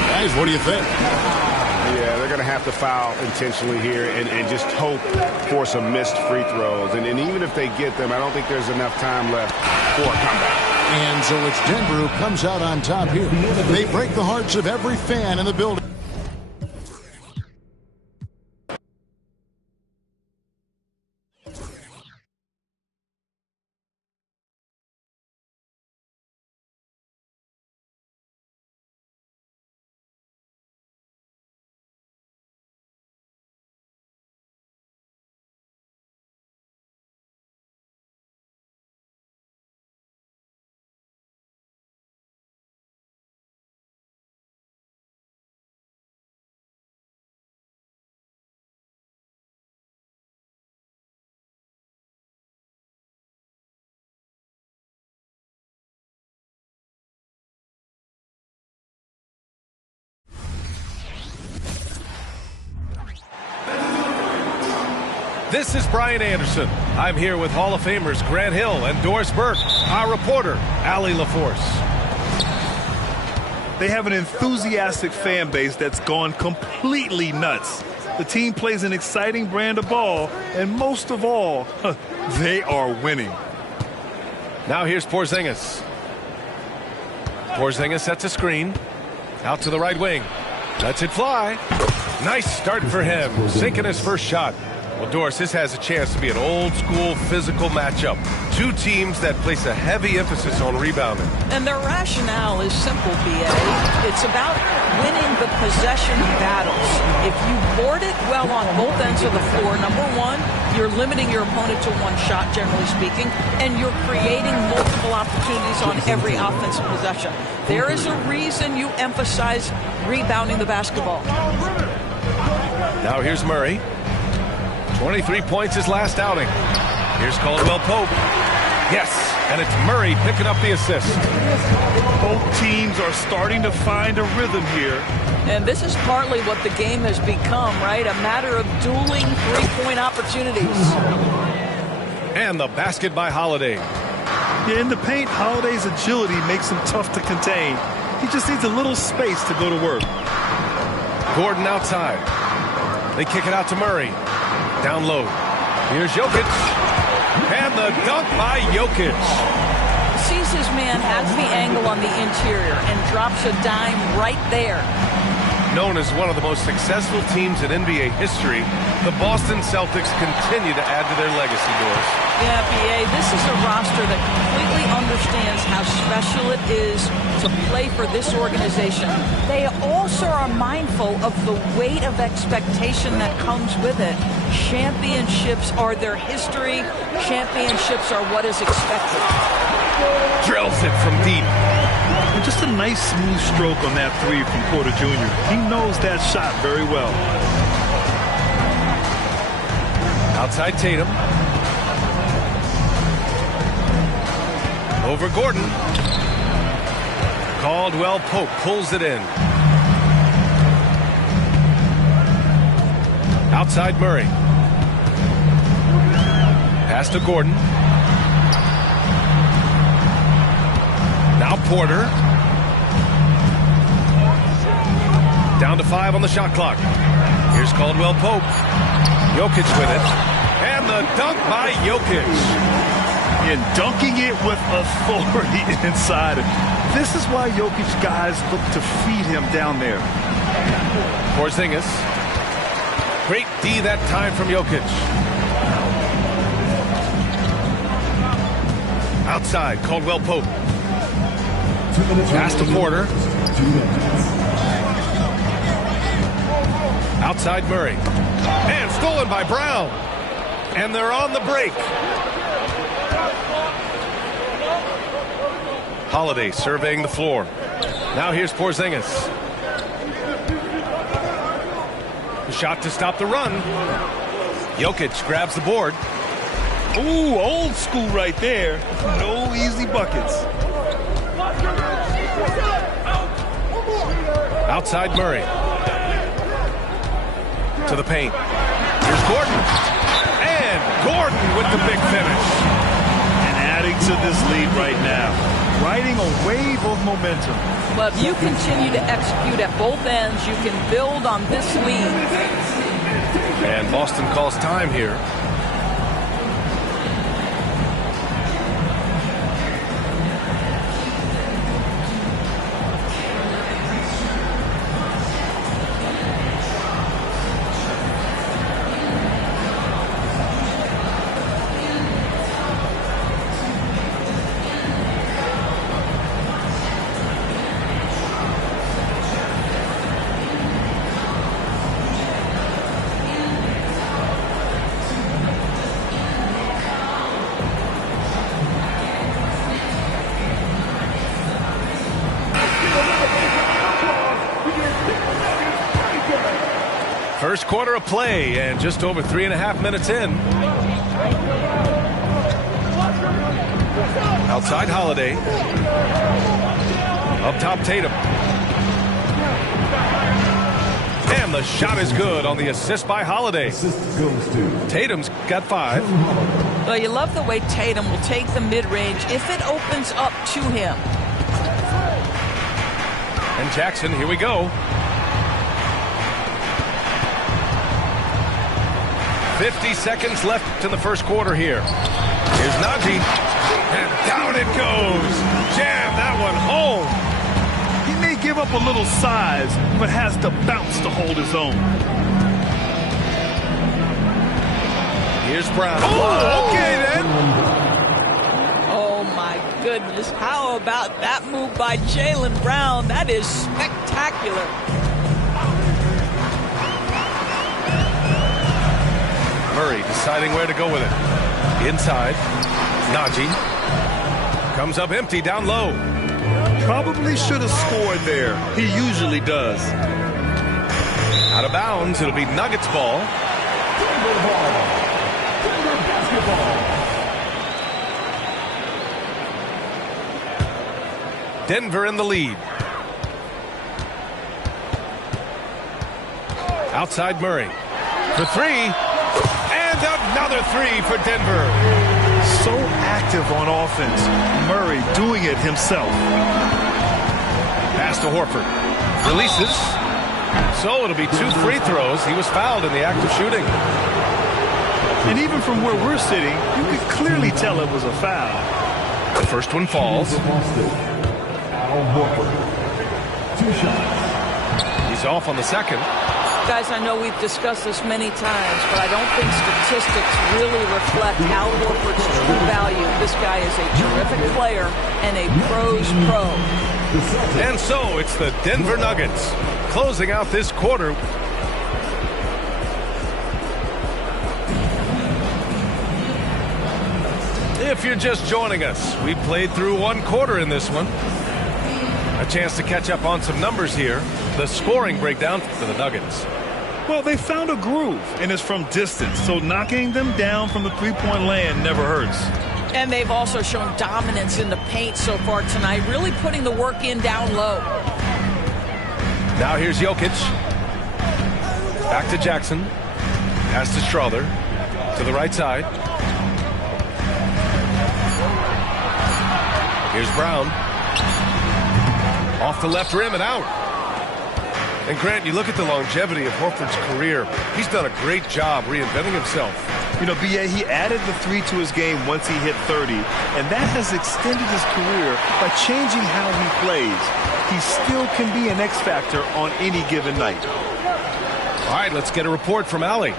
Guys, what do you think? Yeah, they're going to have to foul intentionally here and just hope for some missed free throws. And even if they get them, I don't think there's enough time left for a comeback. And so it's Denver who comes out on top here. They break the hearts of every fan in the building. This is Brian Anderson. I'm here with Hall of Famers Grant Hill and Doris Burke, our reporter, Allie LaForce. They have an enthusiastic fan base that's gone completely nuts. The team plays an exciting brand of ball, and most of all, they are winning. Now here's Porzingis. Porzingis sets a screen. Out to the right wing. Lets it fly. Nice start for him. Sinking his first shot. Well, Doris, this has a chance to be an old-school physical matchup. Two teams that place a heavy emphasis on rebounding. And their rationale is simple, B.A. It's about winning the possession battles. If you board it well on both ends of the floor, number one, you're limiting your opponent to one shot, generally speaking, and you're creating multiple opportunities on every offensive possession. There is a reason you emphasize rebounding the basketball. Now here's Murray. 23 points his last outing. Here's Caldwell Pope. Yes, and it's Murray picking up the assist. Both teams are starting to find a rhythm here. And this is partly what the game has become, right? A matter of dueling three-point opportunities. And the basket by Holiday. Yeah, in the paint, Holiday's agility makes him tough to contain. He just needs a little space to go to work. Gordon outside. They kick it out to Murray. Down low. Here's Jokic. And the dunk by Jokic. Sees his man, has the angle on the interior, and drops a dime right there. Known as one of the most successful teams in NBA history, the Boston Celtics continue to add to their legacy, Doris. Yeah, B.A., this is a roster that completely understands how special it is to play for this organization. They also are mindful of the weight of expectation that comes with it. Championships are their history. Championships are what is expected. Drills it from deep. And just a nice smooth stroke on that three from Porter Jr. He knows that shot very well. Outside Tatum. Over Gordon. Caldwell Pope pulls it in. Outside Murray. Pass to Gordon. Now Porter. Down to 5 on the shot clock. Here's Caldwell Pope. Jokic with it. And the dunk by Jokic. And dunking it with authority inside. This is why Jokic guys look to feed him down there. Porzingis. Great D that time from Jokic. Outside, Caldwell Pope. Pass to Porter. Outside Murray. And stolen by Brown. And they're on the break. Holiday surveying the floor. Now here's Porzingis. Shot to stop the run. Jokic grabs the board. Ooh, old school right there. No easy buckets. Outside Murray. To the paint. Here's Gordon. And Gordon with the big finish. And adding to this lead right now. Riding a wave of momentum. Well, if you continue to execute at both ends, you can build on this lead. And Boston calls time here. First quarter of play and just over 3.5 minutes in. Outside Holiday. Up top Tatum. And the shot is good on the assist by Holiday. Tatum's got 5. Well, you love the way Tatum will take the mid-range if it opens up to him. And Jackson, here we go. 50 seconds left in the first quarter here. Here's Najee. And down it goes. Jam that one home. He may give up a little size, but has the bounce to hold his own. Here's Brown. Oh, okay then. Oh, my goodness. How about that move by Jaylen Brown? That is spectacular. Murray deciding where to go with it. Inside. Najee. Comes up empty down low. Probably should have scored there. He usually does. Out of bounds. It'll be Nuggets ball. Denver in the lead. Outside Murray. For three. And another three for Denver. So active on offense. Murray doing it himself. Pass to Horford. Releases. So it'll be 2 free throws. He was fouled in the act of shooting. And even from where we're sitting, you could clearly tell it was a foul. The first one falls. Al Horford. 2 shots. He's off on the second. Guys, I know we've discussed this many times, but I don't think statistics really reflect Al Horford's true value. This guy is a terrific player and a pro's pro. And so it's the Denver Nuggets closing out this quarter. If you're just joining us, we played through 1 quarter in this one. A chance to catch up on some numbers here. The scoring breakdown for the Nuggets. Well, they found a groove, and it's from distance, so knocking them down from the three-point land never hurts. And they've also shown dominance in the paint so far tonight, really putting the work in down low. Now here's Jokic. Back to Jackson. Pass to Strother. To the right side. Here's Brown. Off the left rim and out. And Grant, you look at the longevity of Horford's career. He's done a great job reinventing himself. You know, B.A., he added the 3 to his game once he hit 30, and that has extended his career by changing how he plays. He still can be an X factor on any given night. All right, let's get a report from Allie.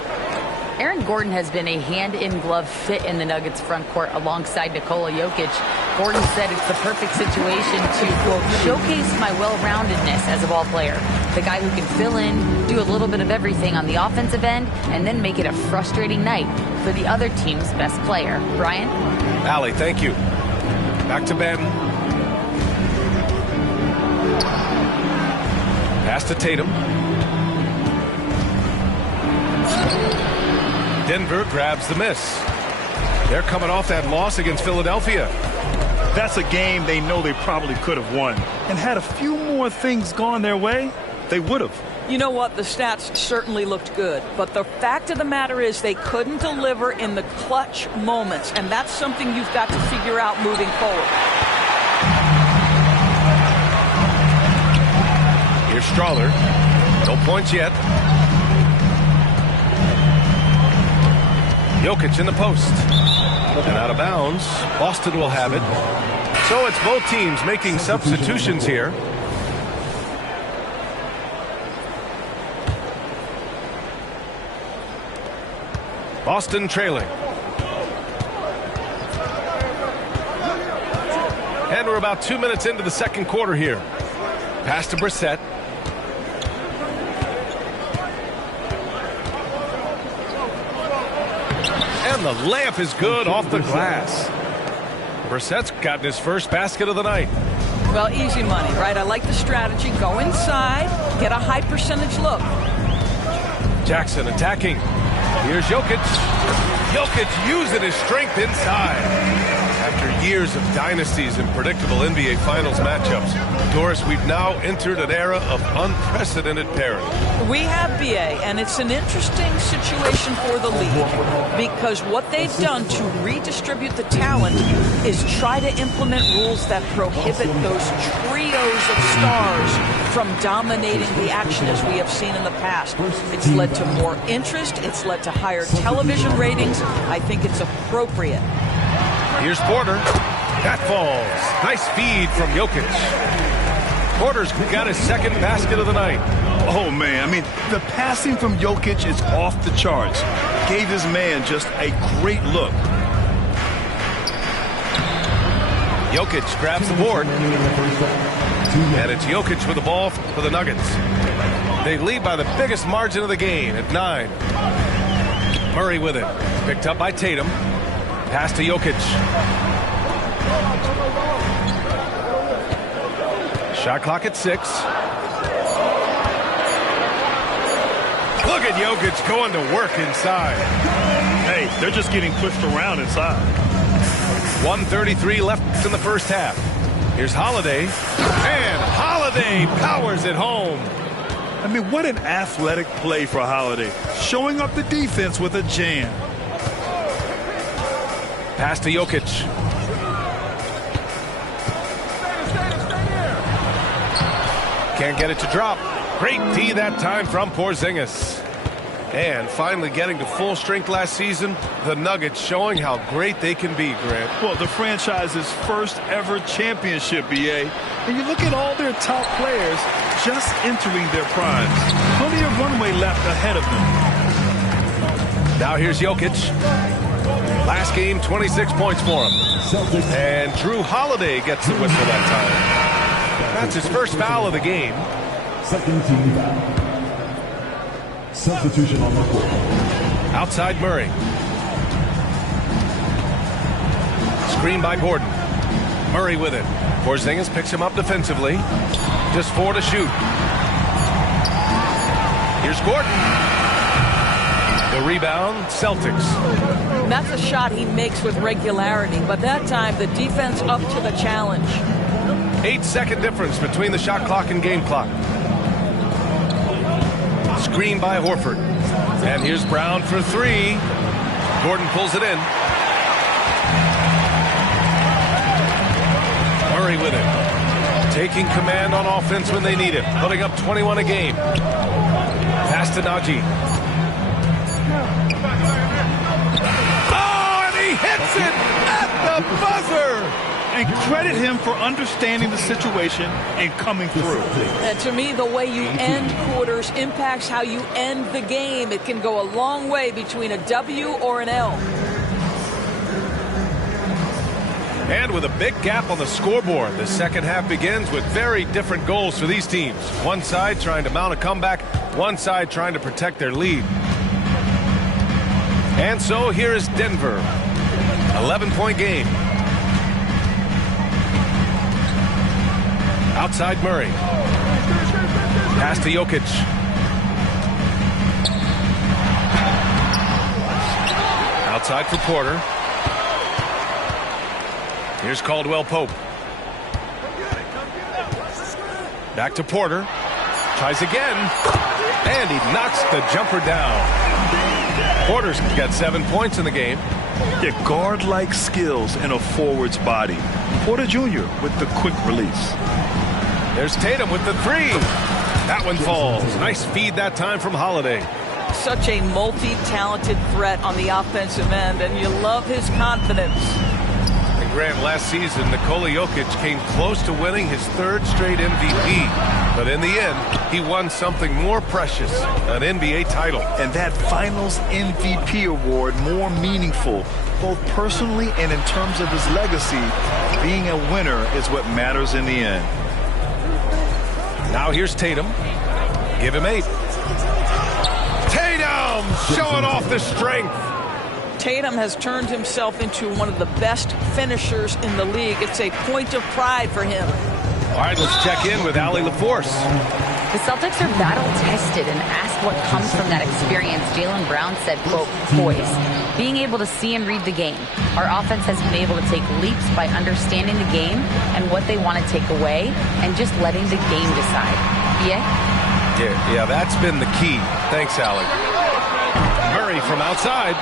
Aaron Gordon has been a hand-in-glove fit in the Nuggets front court alongside Nikola Jokic. Gordon said it's the perfect situation to, quote, showcase my well-roundedness as a ball player. The guy who can fill in, do a little bit of everything on the offensive end, and then make it a frustrating night for the other team's best player. Brian? Allie, thank you. Back to Ben. Pass to Tatum. Denver grabs the miss. They're coming off that loss against Philadelphia. That's a game they know they probably could have won. And had a few more things gone their way, they would have. You know what? The stats certainly looked good. But the fact of the matter is they couldn't deliver in the clutch moments. And that's something you've got to figure out moving forward. Here's Strother. No points yet. Jokic in the post. And out of bounds. Boston will have it. So it's both teams making substitutions here. Boston trailing. And we're about 2 minutes into the second quarter here. Pass to Brissett. And the layup is good off the glass. Brissett's gotten his first basket of the night. Well, easy money, right? I like the strategy. Go inside, get a high percentage look. Jackson attacking. Here's Jokic. Jokic using his strength inside. After years of dynasties and predictable NBA Finals matchups, Doris, we've now entered an era of unprecedented pairing. We have, BA, and it's an interesting situation for the league because what they've done to redistribute the talent is try to implement rules that prohibit those trios of stars from dominating the action as we have seen in the past. It's led to more interest. It's led to higher television ratings. I think it's appropriate. Here's Porter. That falls. Nice feed from Jokic. Porter's got his second basket of the night. Oh, man. I mean, the passing from Jokic is off the charts. Gave his man just a great look. Jokic grabs the board. And it's Jokic with the ball for the Nuggets. They lead by the biggest margin of the game at 9. Murray with it. Picked up by Tatum. Pass to Jokic. Shot clock at 6. Look at Jokic going to work inside. Hey, they're just getting pushed around inside. 1:33 left in the first half. Here's Holiday. And Holiday powers it home. I mean, what an athletic play for Holiday. Showing up the defense with a jam. Pass to Jokic. Can't get it to drop. Great D that time from Porzingis. And finally getting to full strength last season, the Nuggets showing how great they can be, Grant. Well, the franchise's first ever championship, BA. And you look at all their top players just entering their primes. Plenty of runway left ahead of them. Now here's Jokic. Last game, 26 points for him. And Drew Holiday gets the whistle that time. That's his first foul of the game. Second team foul. Substitution on the court. Outside Murray. Screen by Gordon. Murray with it. Porzingis picks him up defensively. Just 4 to shoot. Here's Gordon. The rebound, Celtics. That's a shot he makes with regularity, but that time the defense up to the challenge. 8-second difference between the shot clock and game clock. Screen by Horford. And here's Brown for 3. Gordon pulls it in. Murray with it. Taking command on offense when they need it. Putting up 21 a game. Pass to Najee. Oh, and he hits it at the buzzer. And credit him for understanding the situation and coming through. And to me, the way you end quarters impacts how you end the game. It can go a long way between a W or an L. And with a big gap on the scoreboard, the second half begins with very different goals for these teams. One side trying to mount a comeback, one side trying to protect their lead. And so here is Denver. 11-point game. Outside Murray. Pass to Jokic. Outside for Porter. Here's Caldwell Pope. Back to Porter. Tries again. And he knocks the jumper down. Porter's got 7 points in the game. Yeah, guard-like skills in a forward's body. Porter Jr. with the quick release. There's Tatum with the 3. That one falls. Nice feed that time from Holiday. Such a multi-talented threat on the offensive end, and you love his confidence. And Grant, last season, Nikola Jokic came close to winning his 3rd straight MVP. But in the end, he won something more precious, an NBA title. And that Finals MVP award more meaningful, both personally and in terms of his legacy. Being a winner is what matters in the end. Now here's Tatum. Give him 8. Tatum showing off the strength. Tatum has turned himself into one of the best finishers in the league. It's a point of pride for him. All right, let's check in with Allie LaForce. The Celtics are battle-tested and asked what comes from that experience. Jaylen Brown said, quote, poise. Being able to see and read the game. Our offense has been able to take leaps by understanding the game and what they want to take away and just letting the game decide. Yeah, that's been the key. Thanks, Allie. Murray from outside.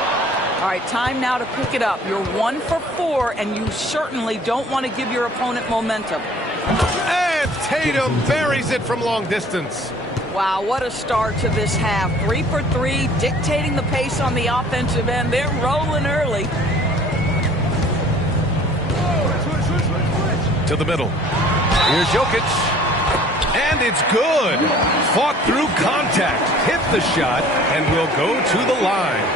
All right, time now to pick it up. You're 1 for 4, and you certainly don't want to give your opponent momentum. And Tatum buries it from long distance. Wow, what a start to this half. 3 for 3, dictating the pace on the offensive end. They're rolling early. To the middle. Here's Jokic. And it's good. Fought through contact, hit the shot, and will go to the line.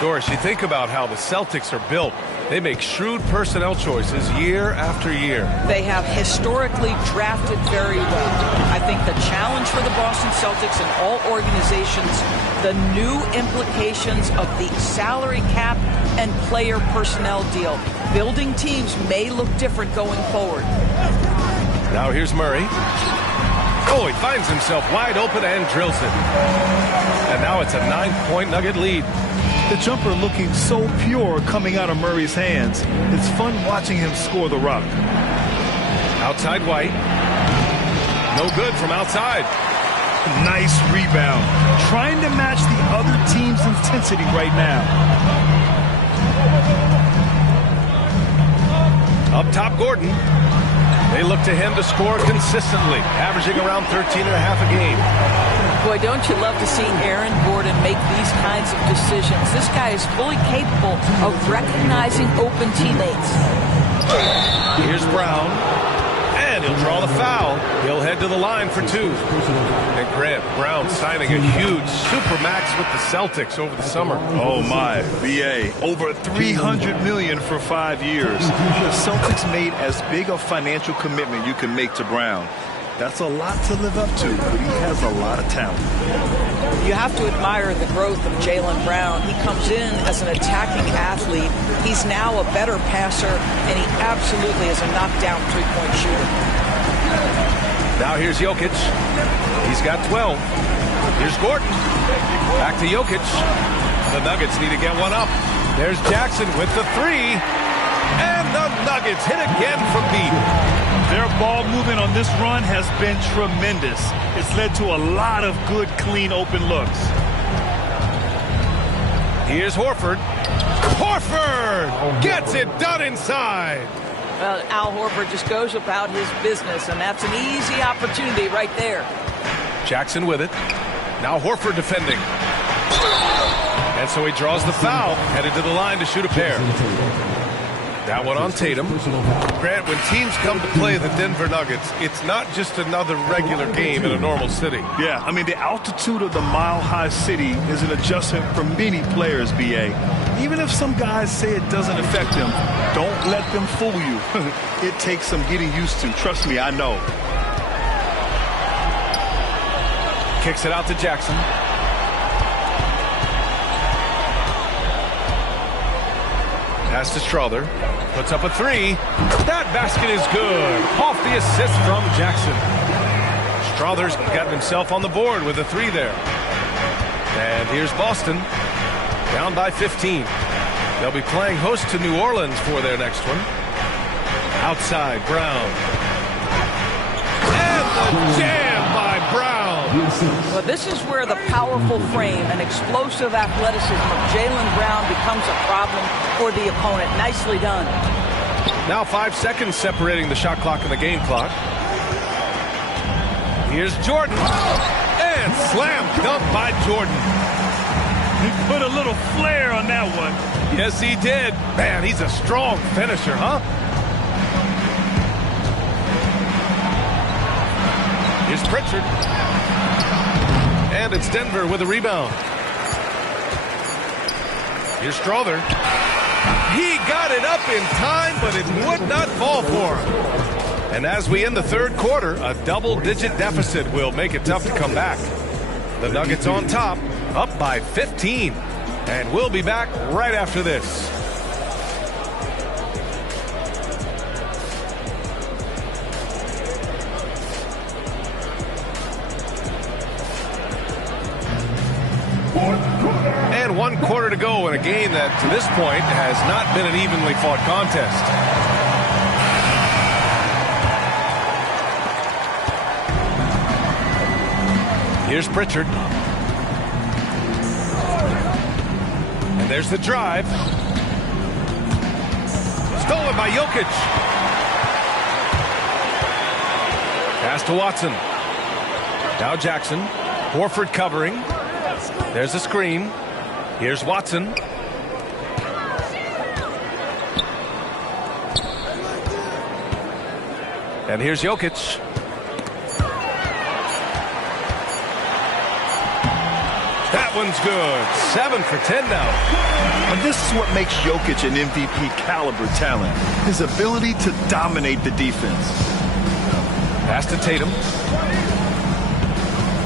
Doris, you think about how the Celtics are built. They make shrewd personnel choices year after year. They have historically drafted very well. I think the challenge for the Boston Celtics and all organizations, the new implications of the salary cap and player personnel deal. Building teams may look different going forward. Now here's Murray. Oh, he finds himself wide open and drills it. And now it's a 9-point Nugget lead. The jumper looking so pure coming out of Murray's hands. It's fun watching him score the rock. Outside White. No good from outside. Nice rebound. Trying to match the other team's intensity right now. Up top, Gordon. They look to him to score consistently, averaging around 13.5 a game. Boy, don't you love to see Aaron Gordon make these kinds of decisions. This guy is fully capable of recognizing open teammates. Here's Brown. And he'll draw the foul. He'll head to the line for 2. And Grant, Brown signing a huge supermax with the Celtics over the summer. Oh my, BA, over $300 million for 5 years. The Celtics made as big a financial commitment you can make to Brown. That's a lot to live up to, but he has a lot of talent. You have to admire the growth of Jaylen Brown. He comes in as an attacking athlete. He's now a better passer, and he absolutely is a knockdown three-point shooter. Now here's Jokic. He's got 12. Here's Gordon. Back to Jokic. The Nuggets need to get one up. There's Jackson with the 3. And the Nuggets hit again from deep. Their ball movement on this run has been tremendous. It's led to a lot of good, clean, open looks. Here's Horford. Horford gets it done inside. Well, Al Horford just goes about his business, and that's an easy opportunity right there. Jackson with it. Now Horford defending. And so he draws the foul, headed to the line to shoot a pair. That one on Tatum. Grant, when teams come to play the Denver Nuggets, it's not just another regular game in a normal city. Yeah, I mean, the altitude of the mile-high city is an adjustment for many players, BA. Even if some guys say it doesn't affect them, don't let them fool you. It takes some getting used to. Trust me, I know. Kicks it out to Jackson. Pass to Strother. Puts up a 3. That basket is good. Off the assist from Jackson. Strother's gotten himself on the board with a 3 there. And here's Boston. Down by 15. They'll be playing host to New Orleans for their next one. Outside, Brown. And the jam by Brown. Well, this is where the powerful frame and explosive athleticism of Jaylen Brown becomes a problem for the opponent. Nicely done. Now 5 seconds separating the shot clock and the game clock. Here's Jordan. And slam dunk by Jordan. He put a little flair on that one. Yes, he did. Man, he's a strong finisher, huh? Here's Pritchard. And it's Denver with a rebound. Here's Strother. He got it up in time, but it would not fall for him. And as we end the third quarter, a double-digit deficit will make it tough to come back. The Nuggets on top, up by 15. And we'll be back right after this. And 1 quarter to go in a game that, to this point, has not been an evenly fought contest. Here's Pritchard. And there's the drive. Stolen by Jokic. Pass to Watson. Now Jackson. Horford covering. There's a screen. Here's Watson. And here's Jokic. That one's good. 7 for 10 now. And this is what makes Jokic an MVP caliber talent. His ability to dominate the defense. Pass to Tatum.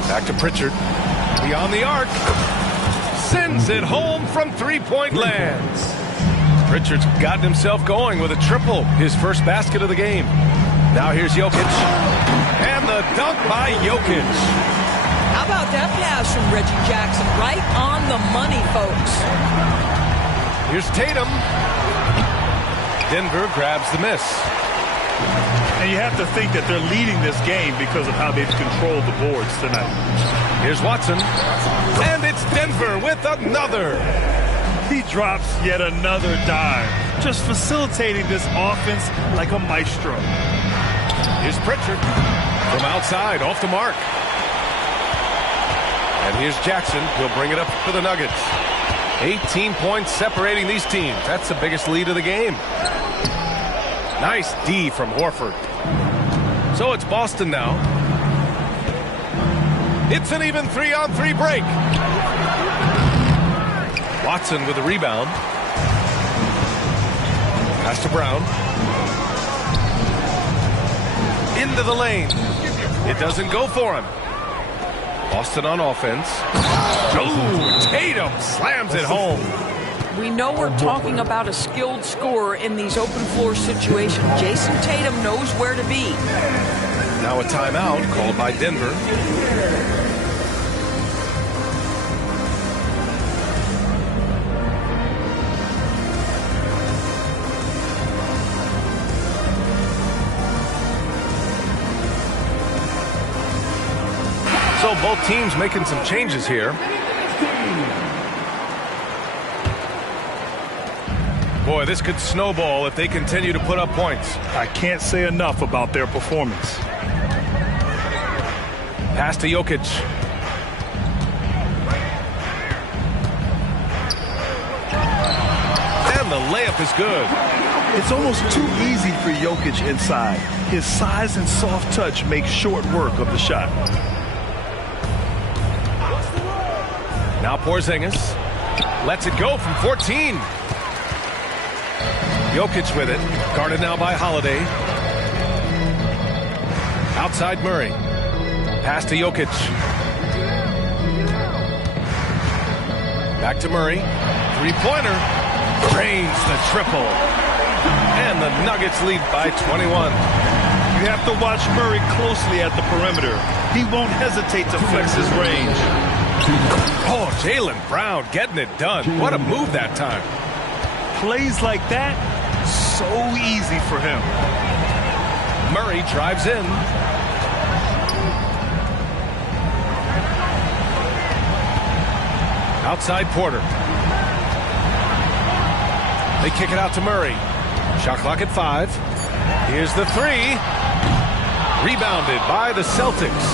Back to Pritchard. Beyond the arc. Sends it home from three-point lands. Pritchard's gotten himself going with a triple. His first basket of the game. Now here's Jokic. And the dunk by Jokic. How about that pass from Reggie Jackson? Right on the money, folks. Here's Tatum. Denver grabs the miss. And you have to think that they're leading this game because of how they've controlled the boards tonight. Here's Watson. And it's Denver with another. He drops yet another dime, just facilitating this offense like a maestro. Here's Pritchard from outside, off the mark. And here's Jackson. He'll bring it up for the Nuggets. 18 points separating these teams. That's the biggest lead of the game. Nice D from Horford. So it's Boston now. It's an even 3-on-3 break. Watson with the rebound. Pass to Brown. Into the lane. It doesn't go for him. Boston on offense. Oh, Tatum slams it home. We know we're talking about a skilled scorer in these open floor situations. Jason Tatum knows where to be. Now a timeout called by Denver. So both teams making some changes here. Boy, this could snowball if they continue to put up points. I can't say enough about their performance. Pass to Jokic. And the layup is good. It's almost too easy for Jokic inside. His size and soft touch make short work of the shot. Now Porzingis lets it go from 14. Jokic with it. Guarded now by Holiday. Outside Murray. Pass to Jokic. Back to Murray. Three-pointer. Drains the triple. And the Nuggets lead by 21. You have to watch Murray closely at the perimeter. He won't hesitate to flex his range. Oh, Jaylen Brown getting it done. What a move that time. Plays like that, so easy for him. Murray drives in. Outside Porter. They kick it out to Murray. Shot clock at 5. Here's the three. Rebounded by the Celtics.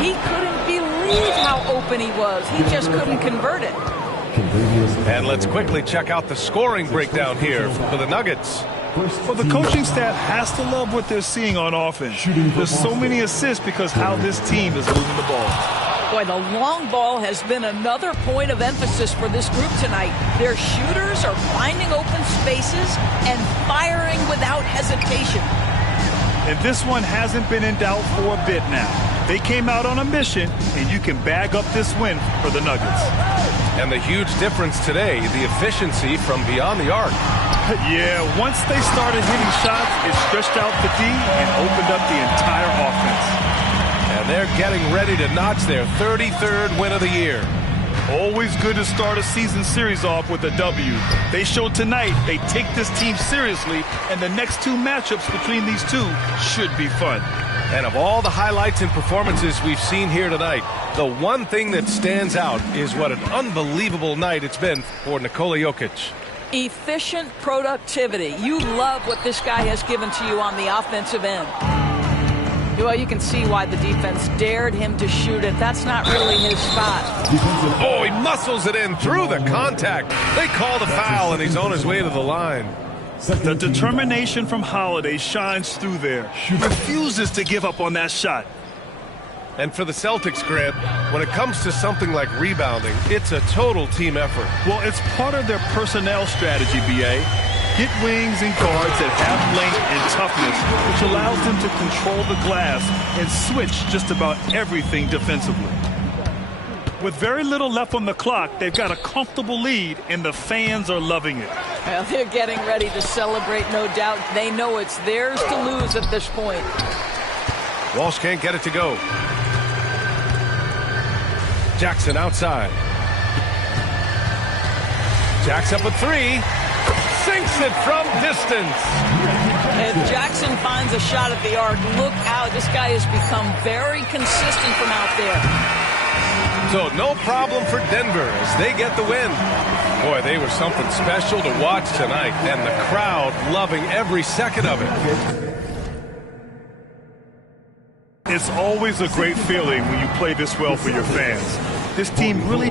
He couldn't believe how open he was. He just couldn't convert it. And let's quickly check out the scoring breakdown here for the Nuggets. Well, the coaching staff has to love what they're seeing on offense. There's so many assists because how this team is moving the ball. Boy, the long ball has been another point of emphasis for this group tonight. Their shooters are finding open spaces and firing without hesitation. And this one hasn't been in doubt for a bit now. They came out on a mission, and you can bag up this win for the Nuggets. And the huge difference today, the efficiency from beyond the arc. Yeah, once they started hitting shots, it stretched out the D and opened up the entire offense. And they're getting ready to notch their 33rd win of the year. Always good to start a season series off with a W. They showed tonight they take this team seriously, and the next two matchups between these two should be fun. And of all the highlights and performances we've seen here tonight, the one thing that stands out is what an unbelievable night it's been for Nikola Jokic. Efficient productivity. You love what this guy has given to you on the offensive end. Well, you can see why the defense dared him to shoot it. That's not really his spot. Oh, he muscles it in through the contact. They call the foul, and he's on his way to the line. The determination from Holiday shines through there. He refuses to give up on that shot. And for the Celtics, Grant, when it comes to something like rebounding, it's a total team effort. Well, it's part of their personnel strategy, B.A. Get wings and guards that have length and toughness, which allows them to control the glass and switch just about everything defensively. With very little left on the clock, they've got a comfortable lead, and the fans are loving it. Well, they're getting ready to celebrate, no doubt. They know it's theirs to lose at this point. Walsh can't get it to go. Jackson outside. Jacks up a three. Sinks it from distance. If Jackson finds a shot at the arc, look out. This guy has become very consistent from out there. So no problem for Denver as they get the win. Boy, they were something special to watch tonight, and the crowd loving every second of it. It's always a great feeling when you play this well for your fans. This team really